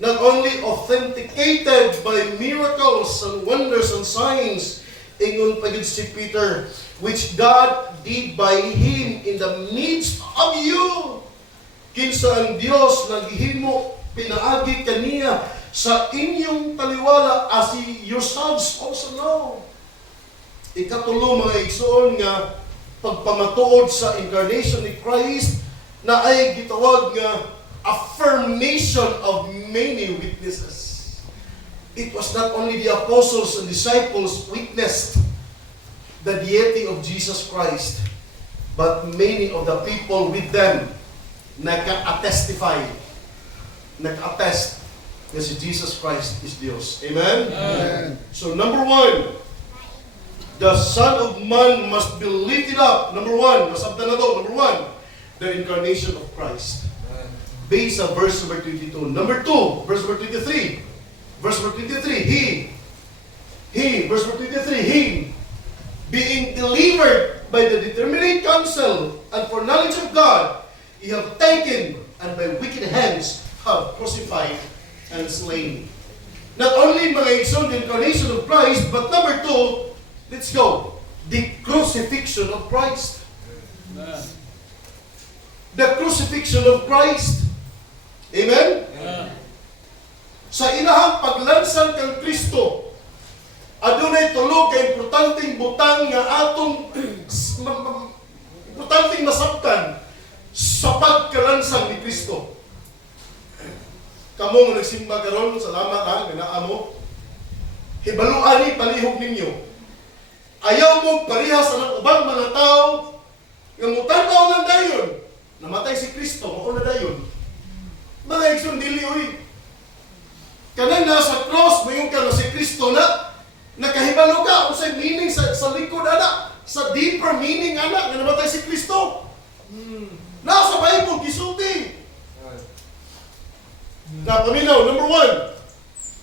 not only authenticated by miracles and wonders and signs, ingon pa gid si Peter, which God did by Him in the midst of you. Kinsa ang Dios naghimo pinaagi kaniya sa inyong taliwala as yourselves also know. Ikatulo mga igsoon nga pagpamatuod sa incarnation ni Christ na ay gitawag nga affirmation of many witnesses. It was not only the apostles and disciples witnessed, the deity of Jesus Christ, but many of the people with them nag-attestify, nag-attest na si Jesus Christ is Diyos. Amen? Amen. So number one, the Son of Man must be lifted up. Number one, nasabtan na to. Number one, the incarnation of Christ. Based on verse number 22. Number two, verse number 23. Verse number 23, verse number 23, he, being delivered by the determinate counsel and foreknowledge of God, he have taken and by wicked hands have crucified and slain. Not only mga igsoon, the incarnation of Christ, but number two, let's go, the crucifixion of Christ. The crucifixion of Christ. Amen? Sa ilahang paglansan kang Kristo, adunay tulo ka importanteng butang nga atong importanteng masabtan sa pagkalansan ni Kristo. Kamo nga nagsimba karon, salamat ha, ganaa mo. Hibaluan ni palihog ninyo. Ayaw mo parihas ang ubang mga tao nga mutantaw lang dayon. Namatay si Kristo, mao na dayon. Mga igsoon dili oy. Kanang nasa cross, mayon ka na si Kristo na, nakahibalo ka, kung sa meaning sa likod, anak, sa deeper meaning, anak, na namatay si Kristo. Nasa Bible, gisulti. Napaminaw, number one,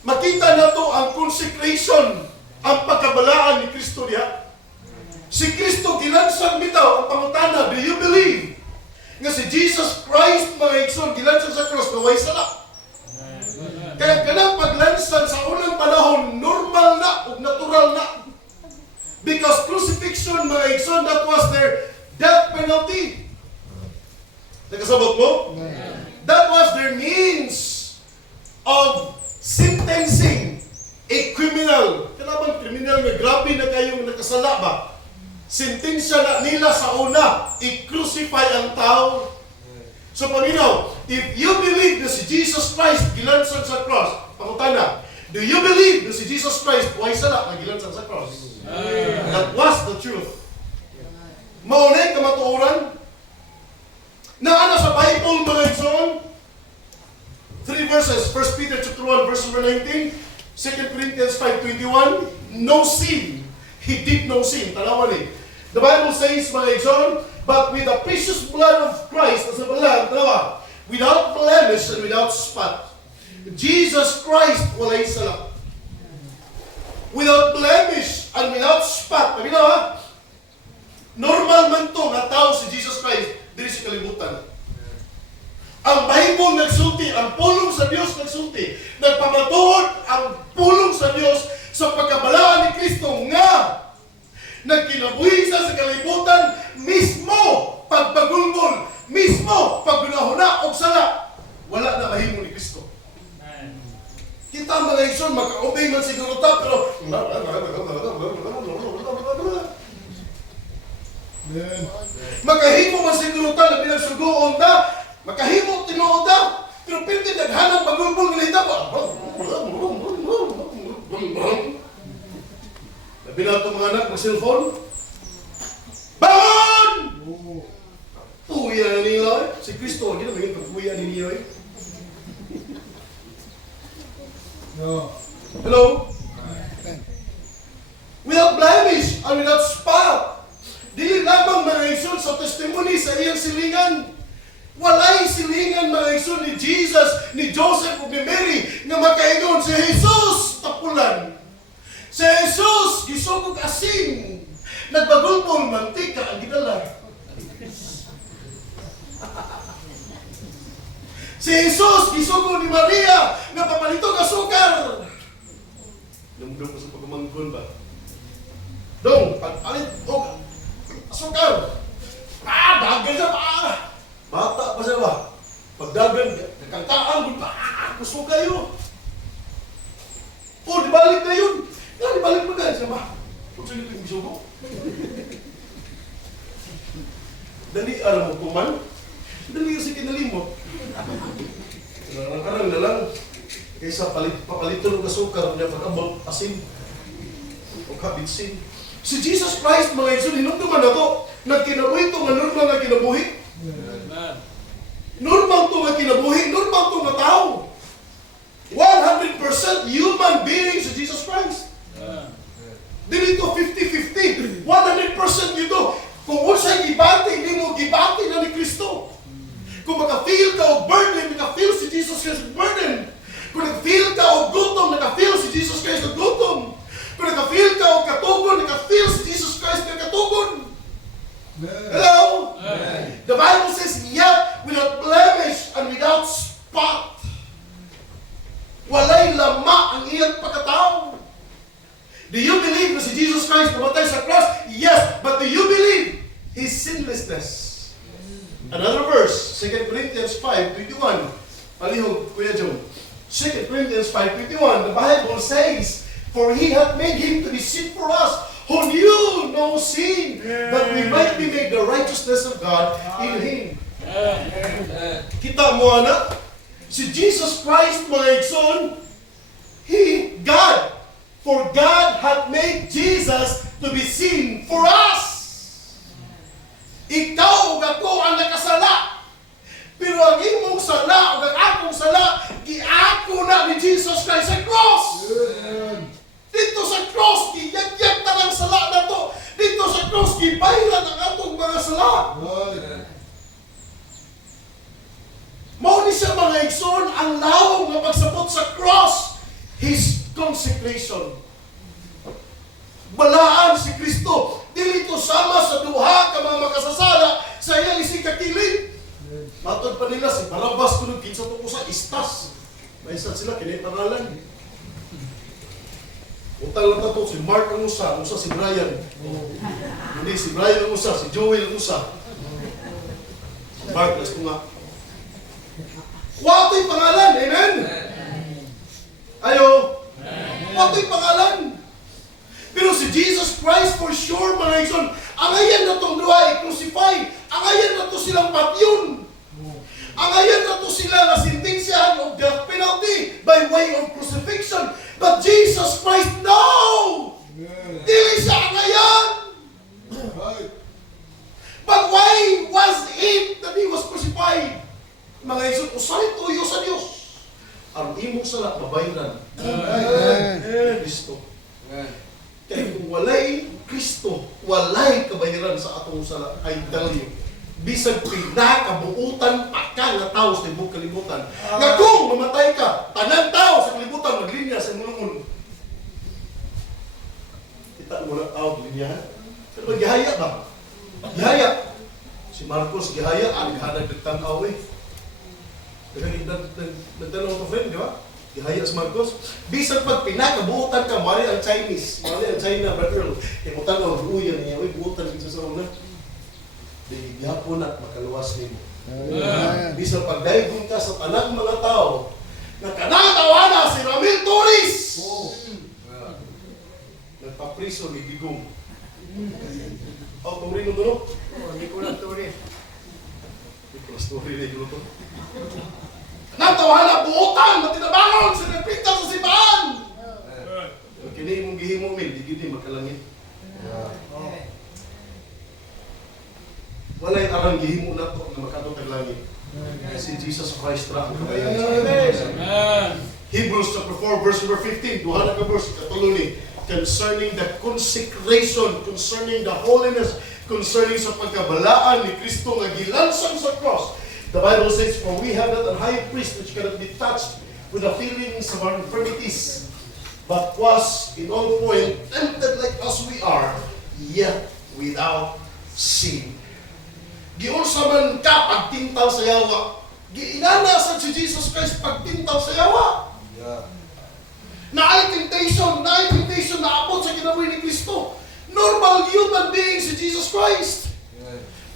makita na to ang consecration, ang pagkabalaan ni Kristo diha. Si Kristo, gilansang bitaw, ang pangutana, do you believe? Nga si Jesus Christ, mga igsoon, gilansang sa cross, naway sala. Kaya kanang paglansan sa unang panahon, normal na o natural na. Because crucifixion, mga igsoon, that was their death penalty. Nagkasabot mo? That was their means of sentencing a criminal. Kanabang criminal nga grabe na kayong nakasala ba? Sentensya na nila sa una, i-crucify ang tao. So paminaw, if you believe na si Jesus Christ gilansang sa cross, pangutana, do you believe na si Jesus Christ buhay sala na gilansang sa cross? That was the truth. Maunay kamatuoran na ano sa Bible, mga igsoon? 3 verses, 1 Peter chapter 1 verse number 19, 2 Corinthians 5:21, no sin. He did no sin. Tanawan eh. The Bible says, mga igsoon, but with the precious blood of Christ, as a blood, without blemish and without spot. Jesus Christ, walay sala. Without blemish and without spot. Pagkita ha? Normal man to nga tao si Jesus Christ, dili si kalibutan. Ang Bible nagsulti, ang pulong sa Diyos nagsulti, nagpamatuod ang pulong sa Diyos sa pagkabalaan ni Kristo nga nagkinabuhi sa kalibutan mismo pagpagulgol, mismo paggunahuna o sala, wala na mahimo ni Kristo. Kita mga igsoon, maka-obey man siguro ta, pero makahimo man siguro ta na pinagsugoon ta, makahimo tinuod ta, pero pinti naghanang pagulgol nilita pa. Labi na itong mga anak, mag-cellphone. Bangon! Puya na nila eh. Si Kristo, hindi na maging pagpuya ni niya eh. Hello? Without blemish and without spot. Dili lamang mga igsoon sa testimony sa iyang silingan. Walay silingan mga igsoon ni Jesus, ni Joseph o ni Mary na makaingon si Jesus tapulan. Si Jesus gisugog asin. Nagbagulbol mantika ang gidala. Si Jesus gisugod ni Maria nga papalitog asukar. Lumdum ko sa pagmanggon ba? Dong, pagpalit og asukar. Dagan sa pa. Bata pa siya ba? Pagdagan, nagkantaan, kusog kayo. O, dibalik na yun. Dibalik mo na siya ba? Huwag siya nito yung sugo. Dali, alam mo kuman. Dali kasi kinalimot. Karang na lang. Kaysa papaliton ng asukar, niya pag-abot, asin. O kabitsin. Si Jesus Christ, mga igsoon, hinumduman na to, nagkinabuhi to nga normal nga kinabuhi. Normal to nga kinabuhi, normal to nga tao. 100% human being si Jesus Christ. Dili to 50-50. 100% dito. Kung unsay gibati, hindi mo gibati na ni Kristo. Kung maka-feel ka o burden, maka-feel si Jesus Christ burden. Kung nag-feel ka o gutom, naka-feel si Jesus Christ o gutom. Kung naka-feel ka o katugon, naka-feel si Jesus Christ na katugon. Hello? The Bible says, yet without blemish and without spot. Walay lama ang iyang pagkatao. Do you believe na si Jesus Christ pumatay sa cross? Yes, but do you believe His sinlessness? Another verse, 2 Corinthians 5:21. Palihog, Kuya Joe. 2 Corinthians 5:21, the Bible says, for He hath made Him to be sin for us, who knew no sin, that we might be made the righteousness of God in Him. Kita mo na, si Jesus Christ, mga igsoon, God, for God hath made Jesus to be sin for us. Ikaw ug ako ang nakasala. Pero ang imong sala ug ang akong sala, giako na ni Jesus Christ sa cross. Dito sa cross, giyagyag ta ng sala na to. Dito sa cross, gibayran ang atong mga sala. Mao ni siya, mga igsoon, ang lawom nga pagsabot sa cross, His consecration. Balaan si Kristo. Dili to sama sa duha ka mga makasasala sa iyang isig kakilid. Matod pa nila si Barabas kuno kinsa to ko sa istas. May isa sila kinitaralan. Utang lang to si Mark ang usa si Brian. Hindi si Brian ang usa, si Joel ang usa. Mark las ko nga. Wato'y pangalan, amen? Ayo. Wato'y pangalan. Pero si Jesus Christ, for sure, mga igsoon, angayan na itong duha i-crucify. Angayan na ito silang patyon. Angayan na ito sila na sintensyahan of death penalty by way of crucifixion. But Jesus Christ, no! Dili siya angayan. But why was it that He was crucified? Mga igsoon, usay tuyo sa Diyos. Ang imong sala, mabayran. Kristo. Kaya kung walay Kristo, walay kabayaran sa atong sala, I tell you, bisag pinakabuutan pa ka nga tao sa ibang kalibutan. Nga kung mamatay ka, tanang tao sa kalibutan, maglinya sa mulungon. Kita mo na tao, linya. Pero gihaya ba? Gihaya. Si Marcos gihaya, naghanag nagtanaw eh. Nagtanaw ko friend, di ba? Gihaya si Marcos. Bisag pag pinakabuutan ka, mali ang Chinese. Mali ang China, brother. Kaya mo tanaw, uyan niya, uy, buutan kita sa una. Di gihapon at makaluwas nimo. Bisag pag daigon ka sa tanang mga tao, nakanatawa na si Ramil Torres! Nagpapriso ni Bigong. O, tumrin mo doon? Nicolas Torres. Nicolas Torres na yung luto. Natawa na buutan, matinabangon sa nagpinta sa simbahan. Kini mong gihimo min, di gini magkalangit. Walay arang gihimo na to na makatong taglangit. Si Jesus Christ ra ang kabayan sa Hebrews chapter 4 verse number 15, duha na ka verse katulo ni concerning the consecration, concerning the holiness, concerning sa pagkabalaan ni Kristo nga gilansang sa cross. The Bible says, for we have not a high priest which cannot be touched with the feelings of our infirmities, but was in all point tempted like as we are, yet without sin. Giunsa man ka pagtintaw sa yawa. Giinana sa si Jesus Christ pagtintaw sa yawa. Na temptation na abot sa kinabuhi ni Kristo. Normal human being si Jesus Christ.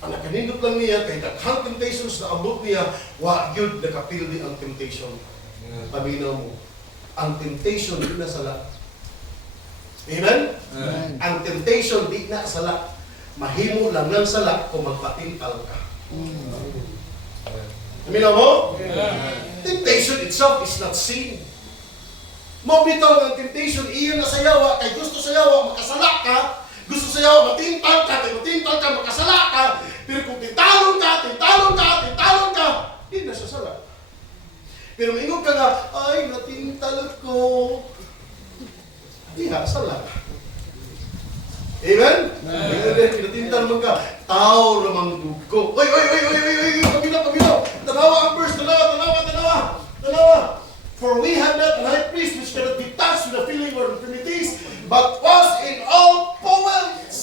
Ang nakanindot lang niya, kay daghang temptations na abot niya, wa yun nakapildi ang temptation. Paminaw mo, ang temptation di na sala. Amen? Ang temptation di na sala. Mahimo lang ng sala kung magpatintal ka. Paminaw mo? Temptation itself is not sin. Mabitaw ng temptation, iyon na sa yawa, kay gusto sa yawa, makasala ka, Gusto sa'yo, matintal ka, makasala ka. Pero kung tintalon ka, hindi na siya sala. Pero maingog ka nga, ay, natintal ko. Hindi ha, sala. Amen? Pinatintal mo ka, tao namang dugo. Oy, pabilo. Tanawa ang verse, tanawa. For we have not an high priest which cannot be touched with the feeling or infirmities, but was in all points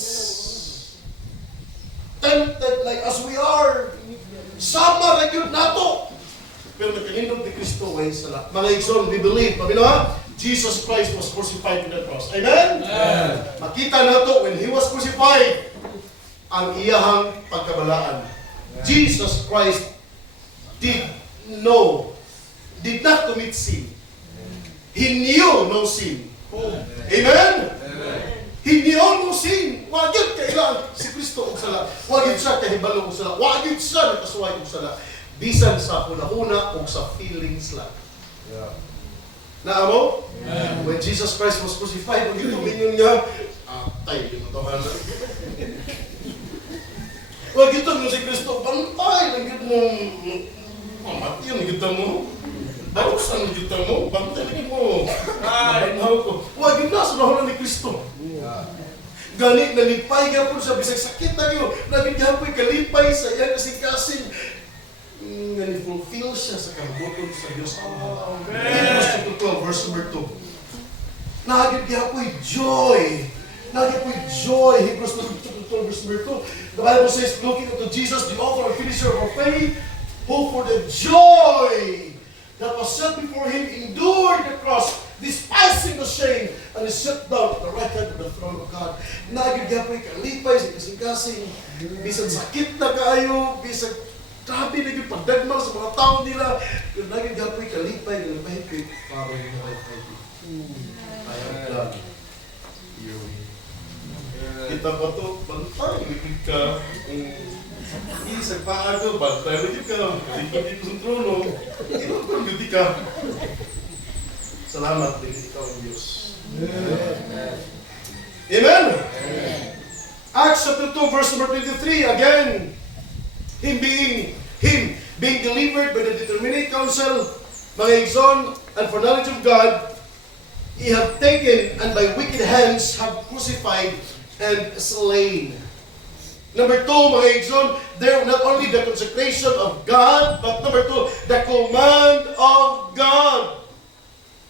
tempted like as we are. Sama na yun nato. Pero nagkanindog ni Kristo ay sala. Mga igsoon, we believe, Jesus Christ was crucified on the cross. Amen? Amen. Makita nato when He was crucified, ang iyahang pagkabalaan. Jesus Christ did not commit sin. He knew no sin. Amen? He knew no sin. Wagid kailangan si Kristo og sala. Wagid siya kahibalo og sala. Wagid siya nakasuway og sala. Bisan sa una-una o sa feelings lang. Naamo? When Jesus Christ was crucified, kung yung dominion niya, tayo yung tawanan. Huwag ito mo si Kristo, bantay, nagit mo, mamati yun, nagit mo. Baruksan, nagit mo, bantay, nagit mo. Huwag yun na, sunahonan ni Kristo. Ganit, nalipay ka po sa bisag sakit na yun. Nagit ka po, kalipay sa iyang kasing-kasing. Nga ni-fulfill siya sa kabuton sa Diyos. Hebrews chapter 12, verse number 2. Nagit ka po'y joy. Hebrews chapter 12, verse number 2. The Bible says, looking unto Jesus, the author and finisher of our faith, who for the joy that was set before Him endured the cross, despising the shame, and is set down at the right hand of the throne of God. Nagit ka po'y kalipay sa kasing-kasing. Bisan sakit na kayo, bisan grabe na yung pagdagmal sa mga tao nila. Yung naging gapoy kalipay, nilipay ko, Father, nilipay ko. I am done. Kita ba ito? Bantay, ligid ka. Isang paano, bantay, ligid ka. Ligid dito sa trono. Inong ligid ka. Salamat, ligid ikaw ang Diyos. Amen? Acts chapter 2, verse number 23, again. Him being delivered by the determinate counsel, mga igsoon, and for knowledge of God, He have taken and by wicked hands have crucified and slain. Number 2, mga igsoon, there not only the consecration of God, but number 2, the command of God.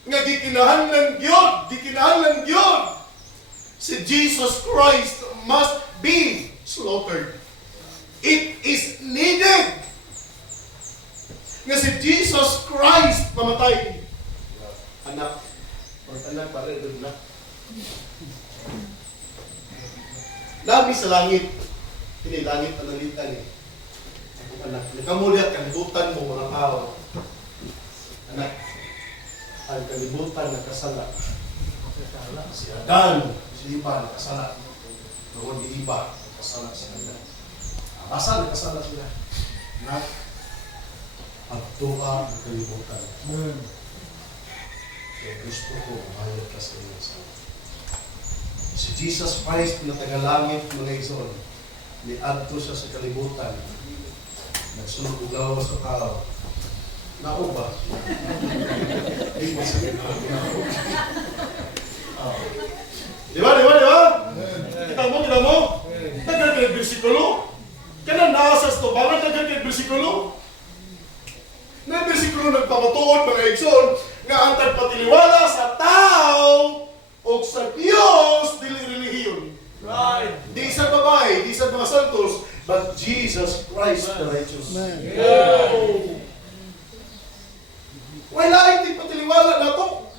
Nga gikinahanglan gyud. Si Jesus Christ must be slaughtered. It is needed nga si Jesus Christ mamatay. Anak pare doon na. Labi sa langit. Kini langit panalitan eh. Akong anak, nakamuliat kalibutan mo mga tao. Anak, ang kalibutan nakasala. Si Adan, si Iba nakasala. Noon ni Iba nakasala si Adan. Basta nakasala sila. Na pagtuwa ng kalibutan. Kaya gusto ko mahayag ka sa iyo. Si Jesus Christ na tagalangit mga igsoon, niadto siya sa kalibutan. Nagsunod og lawas sa tao. Nao ba? Di ba sa ginagawa? Di ba? Kita mo? Tagal ka bersikulo? Kaya naasas to, bakit nagkakit bersikulo? Na bersikulo nagpapatuon mga igsoon nga ang tagpatiliwala sa tao o sa Diyos dili relihiyon. Right. Di sa babae, di sa mga santos, but Jesus Christ the righteous. Oh. Wala hindi patiliwala na to.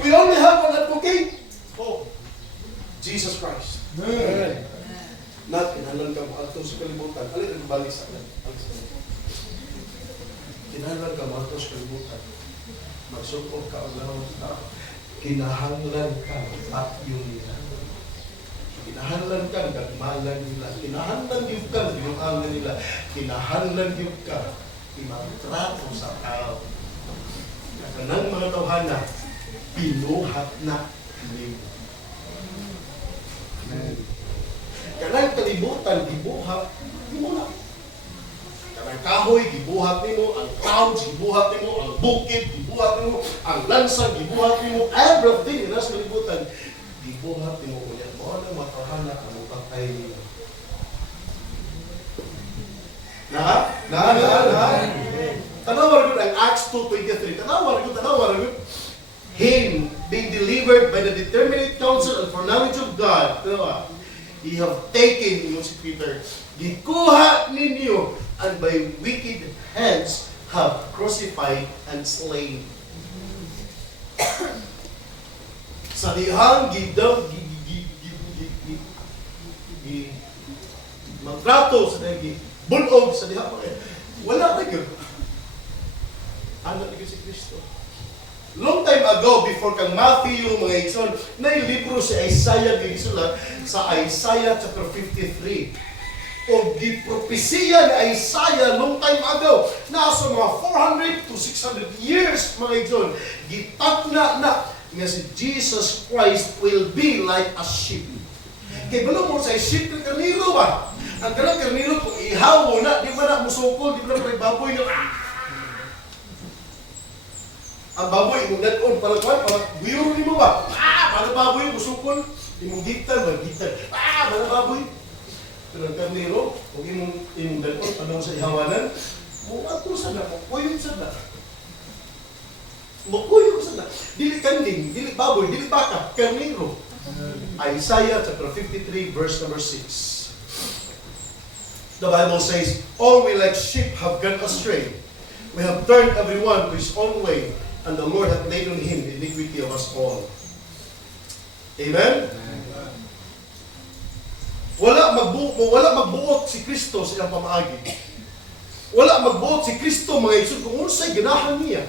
We only have one advocate. Oh. Jesus Christ. Amen. Not kinahanglan ka mo ato sa kalibutan. Alin ang balik sa akin? Kinahanglan ka mo ato sa kalibutan. Magsukod ka ang laro sa tao. Kinahanglan ka at yung nila. Kinahanglan ka, nagmalan nila. Kinahanglan yung ka, ginuangan nila. Kinahanglan yung ka, imagtrato sa tao. Kanang mga tawhana, pinuhat na nila. Kanang kalibutan, gibuhat, di mo na. Kanang kahoy, gibuhat nimo, ang clouds, gibuhat nimo, ang bukid, gibuhat nimo, ang lansa, gibuhat nimo, everything na sa kalibutan, gibuhat nimo unya. Mo na matahana ang patay nimo. Na? Tanawa rin ang Acts 2:23. Tanawa rin. Him being delivered by the determinate counsel and foreknowledge of God. Tanawa. Ye have taken, yung si Peter, gikuha ninyo, and by wicked hands have crucified and slain. Sa dihang magtrato sa dihang bulog sa dihang wala na yun. Ano na si Kristo? Long time ago, before kang Matthew, mga igsoon, na yung libro si Isaiah ginisulat sa Isaiah chapter 53. O gipropesiya ni Isaiah long time ago, na sa mga 400 to 600 years, mga igsoon, gitatna na nga si Jesus Christ will be like a sheep. Kaya ba mo sa sheep ng karniro ba? Ang kanang karniro, kung ihaw mo na, di ba na musukol, di ba na baboy na, ang baboy, imong daton, para buyuro ni mo ba? Para baboy, musukol, imong gitan, para baboy. Pero ang karniro, kung imong daton, panahon sa ihawanan, ato sa na, mukuyog sa na. Mukuyog sa na. Dili kanding, dili baboy, dili baka, karniro. Isaiah chapter 53, verse number 6. The Bible says, all we like sheep have gone astray. We have turned everyone to his own way, and the Lord hath laid on him the iniquity of us all. Amen? Wala magbuot si Kristo sa iyang pamaagi. Wala magbuot si Kristo, mga igsoon, kung unsay ganahan niya.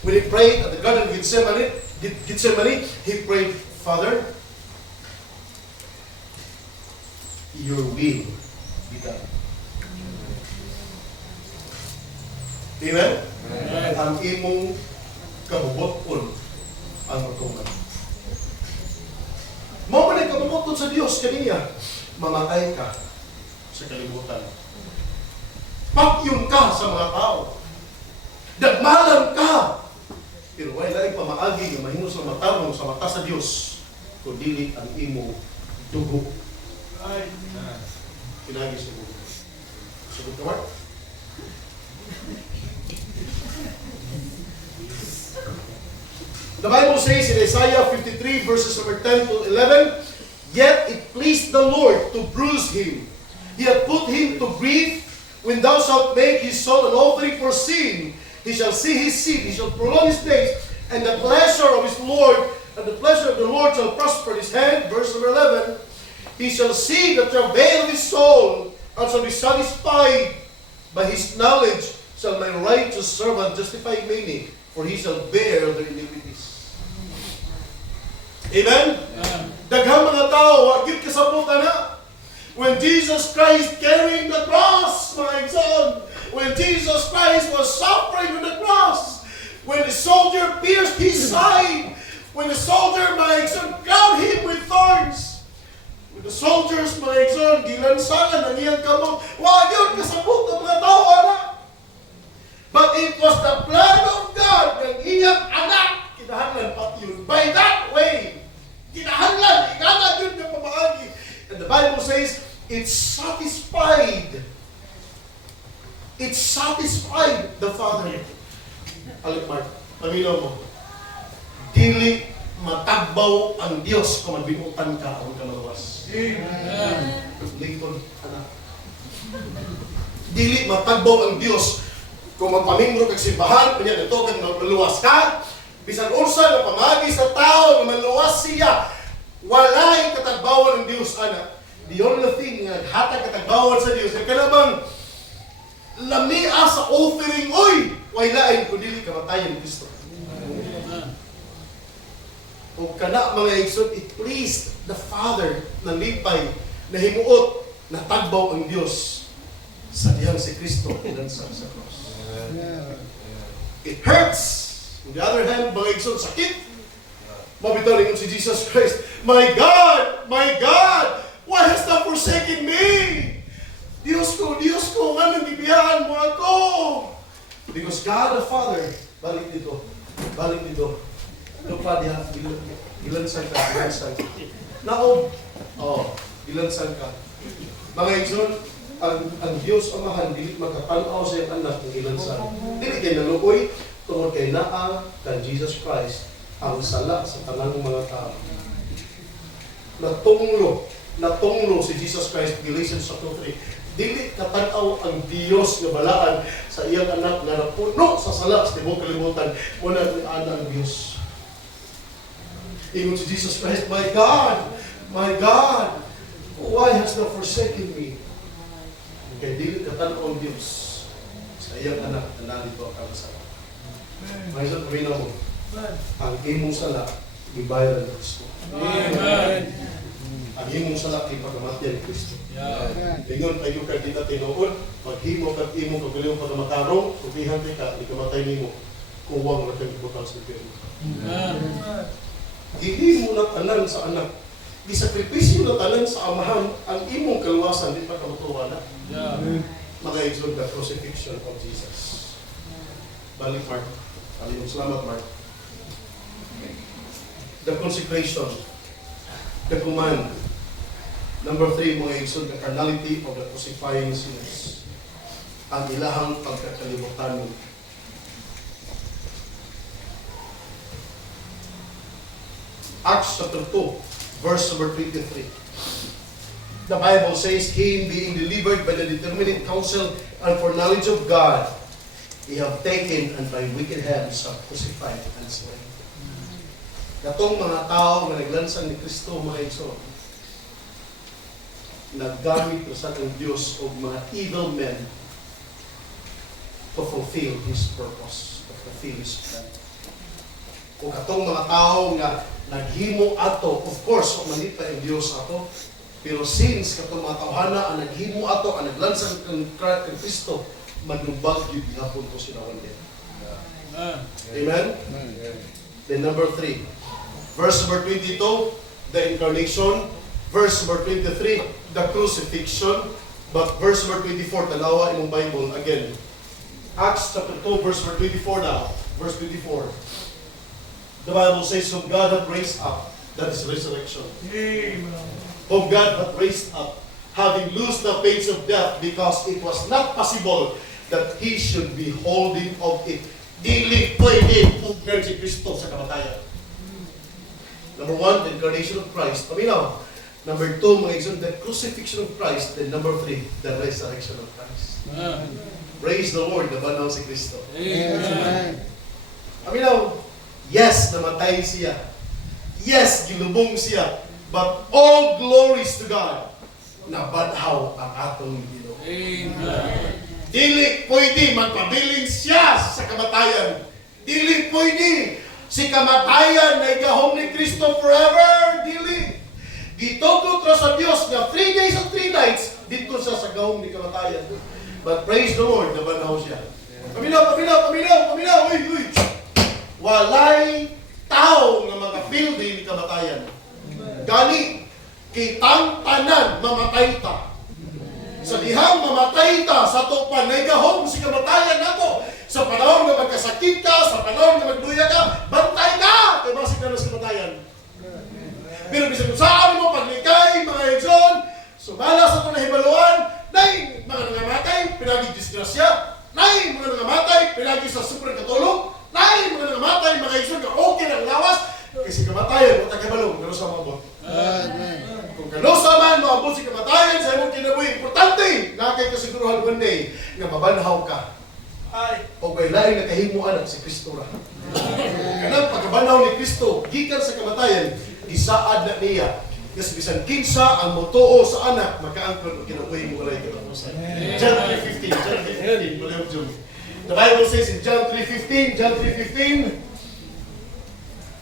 When he prayed at the Garden of Gethsemane, he prayed, Father, your will be done. Amen? Ang imong kabuboton ang matuman. Mao man ang kabuboton sa Dios kaniya, mamatay ka sa kalibutan. Pakyong ka sa mga tao. Dagmalan ka. Pero wala ay pamaagi nga mahimos sa matarong sa mata sa Dios kung dili ang imong dugo. Pinagi sa dugo. Sagot ka, Mark? The Bible says in Isaiah 53 verses number 10 to 11, yet it pleased the Lord to bruise him. He hath put him to grief. When thou shalt make his soul an offering for sin, he shall see his seed, he shall prolong his days, and the pleasure of his Lord, and the pleasure of the Lord shall prosper his hand. Verse number 11, he shall see the travail of his soul, and shall be satisfied. By his knowledge shall my righteous servant justify many, for he shall bear their iniquities. Amen? Daghang mga tao, wag gyud kasabutan na. When Jesus Christ carrying the cross, my son, when Jesus Christ was suffering on the cross, when the soldier pierced his side, when the soldier, my son, crowned him with thorns, when the soldiers, my son, gilansanan ang iyang kamot, wag yun kasabot ng mga tao, anak. But it was the plan of God ng iyang anak, kinahanglan pati yun. By that way, kinahanglan, ikalat yun ng pamaagi. And the Bible says, it's satisfied. It satisfied the Father. Alikmar, paminaw mo. Dili matagbaw ang Diyos kung magbinutan ka ang kalawas. Lincoln, anak. Dili matagbaw ang Diyos kung magpamingro kag simbahan, kanya ito kag maluwas ka, bisan unsa nga pamagi sa tao nga maluwas siya, walay katagbawan ng Dios, anak. The only thing nga hatag katagbawan sa Dios, kaya bang lamia sa offering, oy, wailain kung dili kamatayan ni Kristo. O kana mga igsoon, it pleased the Father na lipay, na himuot, na tagbaw ang Dios sa diyang si Kristo sa cross. It hurts. On the other hand, mga igsoon, sakit. Mabitaw rin si Jesus Christ, my God, Why hast thou forsaken me? Diyos ko, nga nang gibiyahan mo ako. Because God the Father, balik dito. Lupa diha, gilansan ka. Naog, gilansan ka. Mga igsoon, ang Diyos Amahan, dili magkatanaw sa iyang anak ng gilansan. Dili kay naluoy, tungod kay naa kan Jesus Christ, ang sala sa tanang mga tao. Natunglo si Jesus Christ, Galatians chapter 3. Dili katanaw ang Dios nga balaan sa iyang anak nga napuno sa sala sa tibok kalibutan, muna ni ana ang Dios. Ingon si Jesus Christ, my God, why hast thou forsaken me? Kaya dili katanaw ang Dios sa iyang anak na nalito ang sala. May isang pamina mo, ang imong sala, ibayaran ng Kristo. Amen. Ang imong sala, ipagamatyan ni Kristo. Ingon tayo ka kita tinuod, paghimo kag imong kagulong pagamatarong, kubihan ka, ikamatay nimo, kuwang na kang ibutang sa impyerno. Ihimo na tanan sa anak. Isakripisyo na tanan sa amahan, ang imong kaluwasan, di pa kamutuwa na. Mga igsoon, the crucifixion of Jesus. Balik, Mark. Salamat, Mark. The consecration, the command. Number 3, mga igsoon, the carnality of the crucifying sinners. Ang ilahang pagkakalimutan. Acts chapter 2, verse number 23. The Bible says, Him being delivered by the determinate counsel and foreknowledge of God, He have taken and by wicked hands have crucified and slain. Katong mga tao na naglansang ni Kristo, mga igsoon, naggamit sa ating Diyos o mga evil men to fulfill His purpose, to fulfill His plan. O katong mga tao nga naghimo ato, of course, o manita ang Diyos ato, pero since katong mga tawhana ang naghimo ato, ang naglansang kang Kristo, manubag yung ihapon ko sila one day. Amen? Then number 3, verse number 22, the incarnation. Verse number 23, the crucifixion. But verse number 24, tanawa imong Bible again. Acts chapter 2, verse number 24 now. Verse 24. The Bible says, whom God hath raised up, that is resurrection. Whom God hath raised up, having loosed the pains of death, because it was not possible that He should be holding of it. Dili pwede pugnan si Kristo sa kamatayan. Number 1, the incarnation of Christ. Paminaw. Number 2, mga igsoon, the crucifixion of Christ. Then number 3, the resurrection of Christ. Praise the Lord, nabanaw si Kristo. Amen. Paminaw. Yes, namatay siya. Yes, gilubong siya. But all glories to God. Nabadhaw ang atong Ginoo. Amen. Dili pwede magpabiling siya sa kamatayan. Dili pwede. Si kamatayan na igahom ni Kristo forever. Dili. Gitugot ra sa Dios nga 3 days and 3 nights dito siya sa gahom ni kamatayan. But praise the Lord, nabanaw siya. Paminaw. Uy. Walay tao nga mga building ni kamatayan. Gani, kitang tanan mamatay ta. Sa dihang mamatay ta sa tupan, naigahom si kamatayan nato. Sa panahon nga magkasakit ka, sa panahon nga magluya ka, bantay ka! Kaya basig na sa kamatayan. Pero bisa kung saan mo paglikay, mga igsoon, sumala sa itong nahibaluan, nay, mga nangamatay, pinagi disgrasya, nay, mga nangamatay, pinagi sa super katulog, nay, mga nangamatay, mga igsoon, na okay ng lawas, kasi kamatayan, o tagabalong, gano'n sa mga bot. Kung gano'n sa man, maabot si kamatayan, sa imong kinabuhi, importante, nakay kasiguruhan one day, nga mabanhaw ka. Ay, o kay lain na kahimuan ang si Kristo ra. Kanang pagkabanhaw ni Kristo, gikan sa kamatayan, isaad na niya. Kasi bisan kinsa ang motuo sa anak, makaangkon o kinabuhi mo rin katapusan. John 3:15, John 3:15, the Bible says in John 3:15,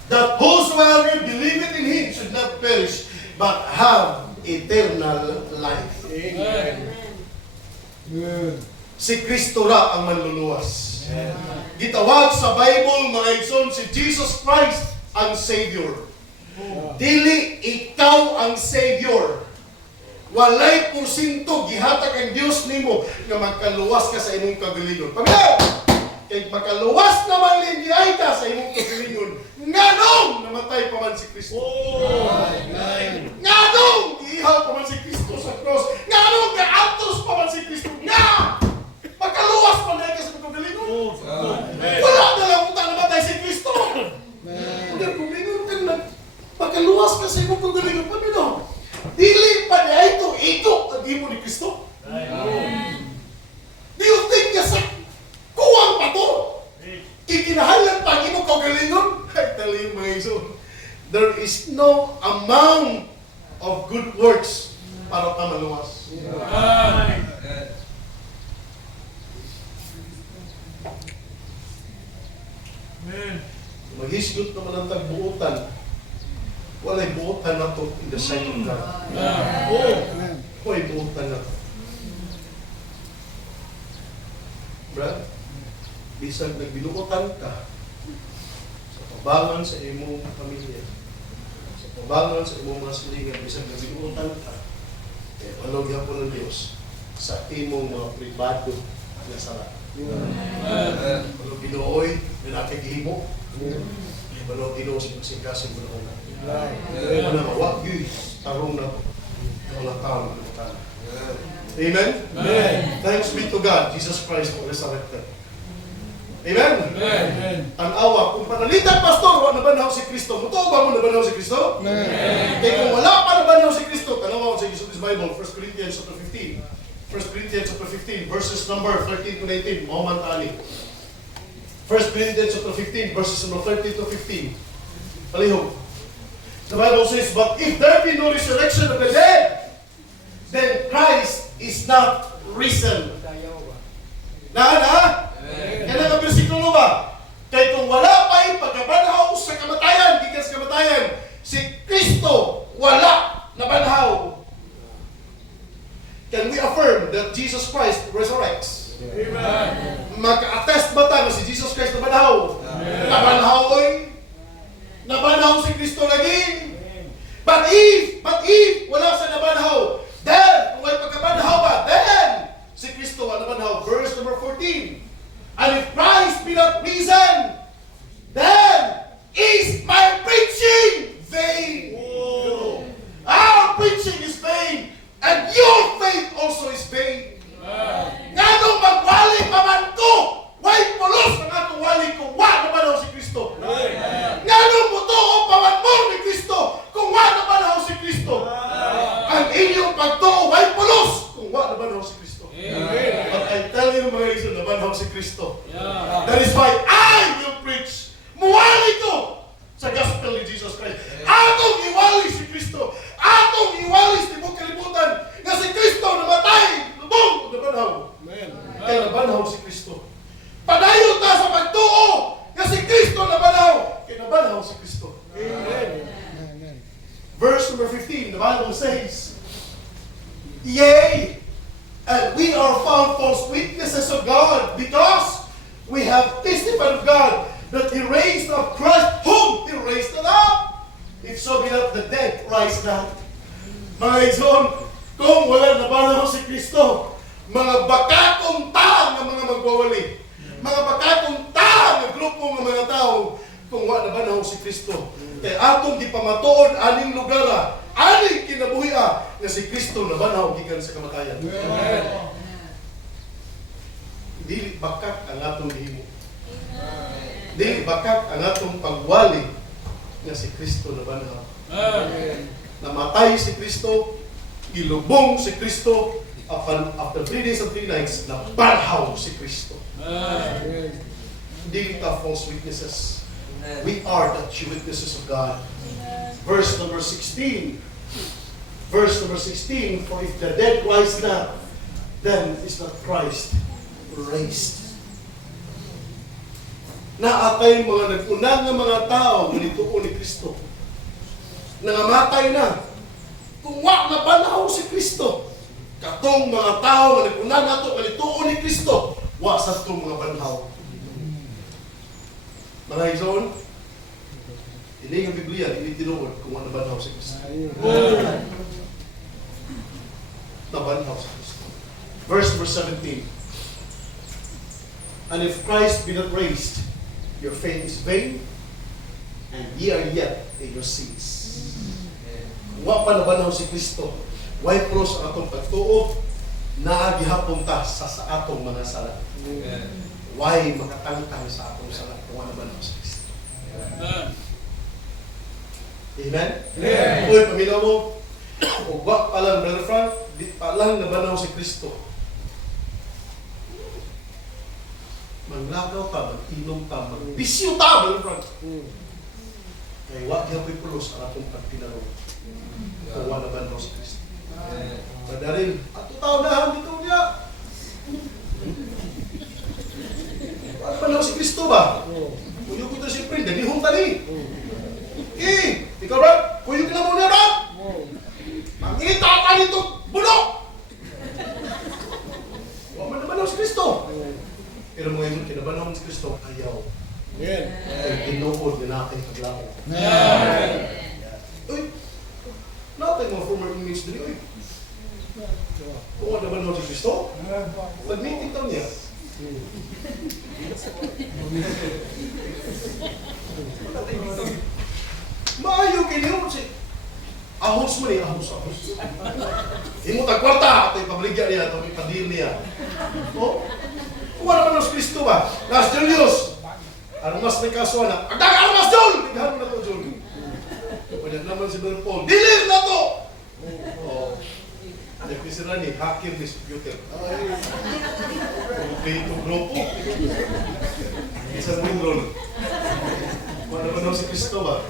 that whosoever believeth in Him should not perish, but have eternal life. Amen. Si Kristo ra ang manluluwas. Gitawag sa Bible, mga igsoon, si Jesus Christ ang Savior. Dili ikaw ang Savior. walay porsinto gihatag ang Dios nimo nga magkaluwas ka sa imong kagalingon. Pamilya, kay makaluwas naman lindiay ka sa imong kagalingon, nganong namatay pa man si Kristo. Nganong ihaw pa man si Kristo sa cross. Nganong gaatos pa man si Kristo. Nga! Makaluwas pa na ka sa imong kagalingon. Wala na lang utang namatay si Kristo. Kung kagalingon ka na, makaluwas ka sa imong kagalingon. Pamilya, dili pa niya ito ang imo ni Kristo. Do you think nga sa kuwang pa to? Ikinahalan pa ang imo kagalingon? I tell you mga iso, there is no amount of good works para ka maluwas. Maghisgot naman ang tagbuutan. Walay buutan na to in the sight of God. Walay buutan na to. Brad, bisag nagbinuutan ka sa pabangan sa imong pamilya, sa pabangan sa imong mga silingan, bisag nagbinuutan ka, eh, palog po ng Diyos sa imong mga pribado na sala. Palog Ginooy, minakigihimo. Palog Ginoo sa pagsingkasin mo na una. Ano na, wag yun, tarong na walang taon na kita. Amen? Amen. Thanks be to God, Jesus Christ, for resurrected. Amen? Amen. Tanawa, kung panalitan, pastor, wala nabanaw si Kristo. Muto ba mo nabanaw si Kristo? Kaya kung wala pa nabanaw si Kristo, tanawa ko sa Jesus Bible, 1 Corinthians chapter 15. 1 Corinthians chapter 15, verses number 13 to 19. Mahuman tani. 1 Corinthians chapter 15, verses number 13 to 15. Palihog. The Bible says, but if there be no resurrection of the dead, then Christ is not risen. Na? Kaya nga versikulo ba? Kaya kung wala pa yung pagkabanhaw sa kamatayan, gikan sa kamatayan, si Kristo wala nabanhaw. Can we affirm that Jesus Christ resurrects? Amen. Maka-attest ba tayo si Jesus Christ nabanhaw? Nabanhaw oy? Nabanhaw si Kristo lagi? But if wala sa nabanhaw, then, kung may pagkabanhaw ba, then, si Kristo wala nabanhaw. Verse number 14. And if Christ be not risen, then is my preaching vain. Our preaching is vain, and your faith also is vain. Nganong magwali pa man ko, way pulos ang atong wali ko, wa naman si Kristo. Nganong mutuo pa man mo ni Kristo, kung wa naman si Kristo. Ang inyong pagtuo, way pulos, kung wa naman si Kristo. But I tell you mga iso, naman si Kristo. That is why I will preach. Muwali ko sa gospel ni Jesus Christ. Atong iwali si Kristo. Atong iwali sa tibok kalibutan na si Kristo namatay. Lubong! Nabanhaw. Kaya nabanhaw si Kristo. Padayon ta sa pagtuo na si Kristo nabanhaw. Kaya nabanhaw si Kristo. Amen. Verse number 15, the Bible says, yea, and we are found false witnesses of God, because we have testified of God that He raised up Christ, whom He raised up. If so be that the dead rise not. Mga igsoon, kung wala nabanaw si Kristo, mga bakatong taang ng mga magwawali, mga bakatong taang ng grupo ng mga tao, kung wala nabanaw si Kristo. Kaya atong di pamatuon aning lugar, aning kinabuhi nga si Kristo nabanaw gikan sa kamatayan. Dili bakat ang atong gihimo. Dili bakat ang atong pagwali nga si Kristo nabanaw. Namatay si Kristo, ilubong si Kristo, after 3 days and 3 nights, nabanhaw si Kristo. Dili ta false witnesses. We are the true witnesses of God. Verse number 16. Verse number 16, for if the dead rise not, then is not Christ raised. Naatay mga nag-unang ng mga tao nga nituon ni Kristo. Nangamatay na. Kung wa nabanaw si Kristo, katong mga tao nga nag-unang nato nga nituon ni Kristo, wa sa itong mga banhaw. Mga igsoon, hindi ang Biblia, hindi tinuod kung ano banhaw si Kristo. nabanhaw sa Kristo. Verse number 17. And if Christ be not raised, your faith is vain, and ye are yet in your sins. Wa pa nabanhaw si Kristo, why cross ang atong pagtuo, naagihapon ta sa atong mga sala. Why makatangtang sa atong sala kung ano nabanhaw si Kristo. Amen? Amen. Uy, paminaw mo, o wa pa lang, Brother Frank, di pa lang nabanhaw si Kristo. Manglagaw ka, mag-inom ka, magbisyo ka, Brother Frank. Kaya wa gihapoy pulos ang atong pagtinaro. Kung wa nabanhaw si Kristo. Madarin, ato tao na dito niya. Wa nabanhaw si Kristo ba? Kuyo ko ito siyempre, danihong tani. Ikaw ba? Kuyo ka na muna ba? Mangita ka nito, bulok! Wa man nabanhaw si Kristo. Pero mga ibon, kinabanhaw si Kristo, ayaw. Ay, tinuod na natin paglao. Uy! Natin mga former inmates din, uy. Kung ano nabanhaw si Kristo, mag-meeting daw niya. Maayo kayo si ahos mo niya, ahos. Hindi mo tagkwarta, ito yung pabligyan niya, ito yung padir niya. O? Kung ano naman si Kristo ba? Nas Julius! Ano mas may kasuhan na, agdaga mas Jul! Tighan mo na ito, Jul. Pwede naman si Brother Paul, dilir na to! O. Nagpisira ni, hacker ni computer. Okay, itong grupo. Isang windroll. Kung ano naman si Kristo ba?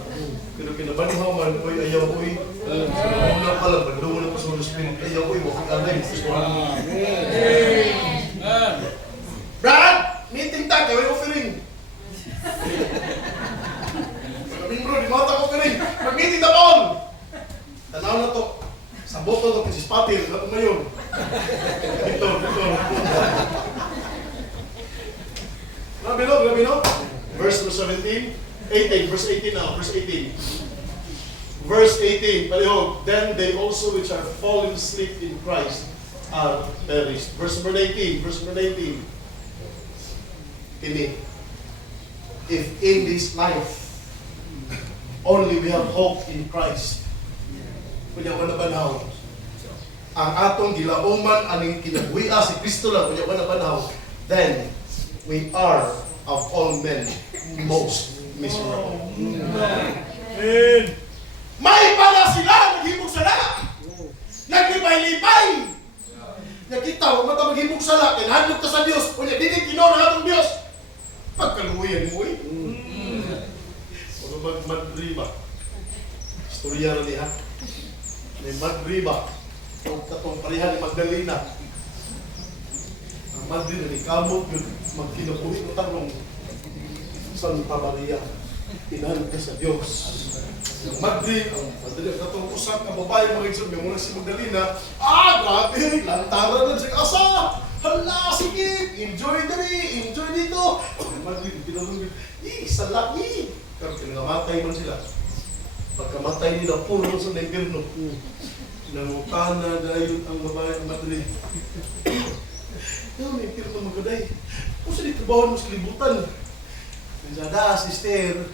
Pero kinabanhaw man, uy, ayaw, uy. Una pa lang, pagdawa na pa sa Holy Spirit, ayaw, uy, wakit alay. Brad! Meeting tag, kaya offering. Pagkaming bro, di mata offering. Mag-meeting na Paul! Tanaw na to. Sa boto to, kasi spatil, nato na yun. Ito. Grabe no? Verse 17. 18, verse 18 now, verse 18. Verse 18, palihog, then they also which are fallen asleep in Christ are perished. Verse number 19, Ini, if in this life only we have hope in Christ, kunya ko na banaw, ang atong gilauman, aning kinabuhi si Kristo lang, kunya ko na banaw, then we are of all men most miserable. May pala sila, naghimog sala. Naglipay-lipay. Nakita, huwag mata maghimog sala, kinahadlok ka sa Diyos. Kunya, di kinaw na atong Diyos. Pagkaluyan mo eh. Ano magmadriba? Istorya na niya. May madriba. Itong parihan ni Magdalena. Ang madriba ni Kamot, magkinabuhi ko tanong. Santa Maria, inahan ka sa Diyos. Yung Madrid, ang Madrid, katong usap ka babae mga igsoon, yung muna si Magdalena, grabe, lantaran na siya asa. Hala, sige, enjoy dito. Yung Madrid, pinulungin, isa lang, Pero pinangamatay man sila. Pagkamatay nila, puro sa impirno. Nangutana dahil ang babae ng Madrid. Yung impirno magaday. Kung saan itrabawan mo sa kalibutan? Sada, sister,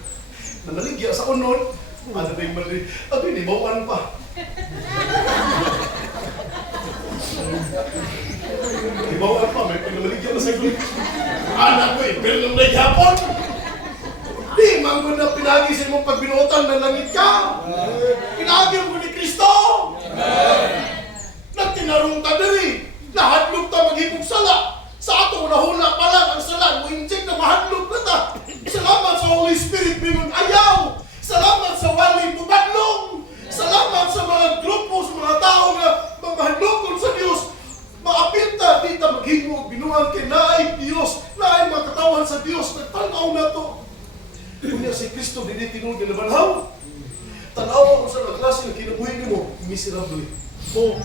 nanaligya sa unod. Ano ba yung Madrid? Abi, bawaan pa. Bawaan pa, may pinamaligya na sa group. Anak ko, pero nung naghapon. Di, manggo na pinagi sa imong pagbinuotan na langit ka. Pinagi mo ni Kristo. Nagtinarong ka diri. Nahadlog ta maghipog sala. Sa ato, nahula pa lang ang sala. Muinjek na mahadlog na ta. Salamat sa Holy Spirit, bingon ayaw. Salamat sa waling bubadlong. Salamat sa mga grupo, sa mga tao na mamahadlokon sa Diyos. Maapilta, di ta maghimo, binuhan kay naay Diyos, naay mga katawan sa Diyos, nagtanaw na to. Kunya si Kristo, di tinuod na banhaw. Tanaw ako sa klase na kinabuhi mo, miserable. So,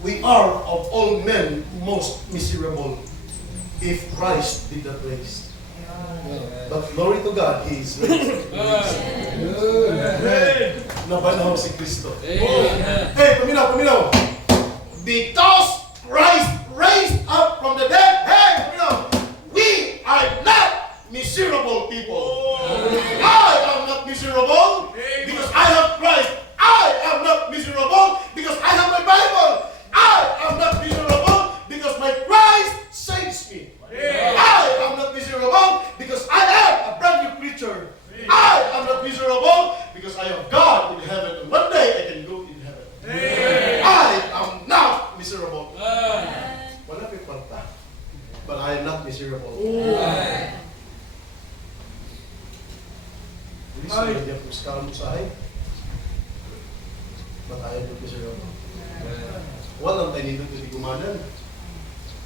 we are of all men most miserable if Christ did not raise. But glory to God, He is raised. Nabanhaw si Kristo. Hey, paminaw! because Christ raised up from the dead, hey, you know, we are not miserable people. I am not miserable because I have Christ. I am not miserable because I have my Bible. I am not miserable because my Christ saves me. I am not miserable because I am a brand new creature. I am not miserable because I have God in heaven. And one day I can go in heaven. I am not miserable. Wala may kwarta. But I am not miserable. Please, hindi ako sekarang usahay. But I am not miserable. Walang tayo nito hindi gumanan.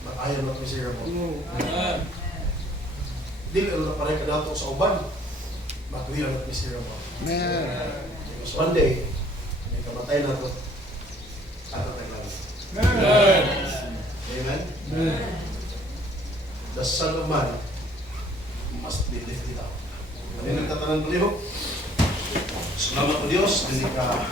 But I am not miserable. Di ka lang pareha ka dato sa uban. But we are not miserable. Because one day, may kamatay na ito. Tatatay lang. Amen? The Son of Man must be lifted up. Ano nagtatanong ko niyo? Salamat po Diyos, hindi ka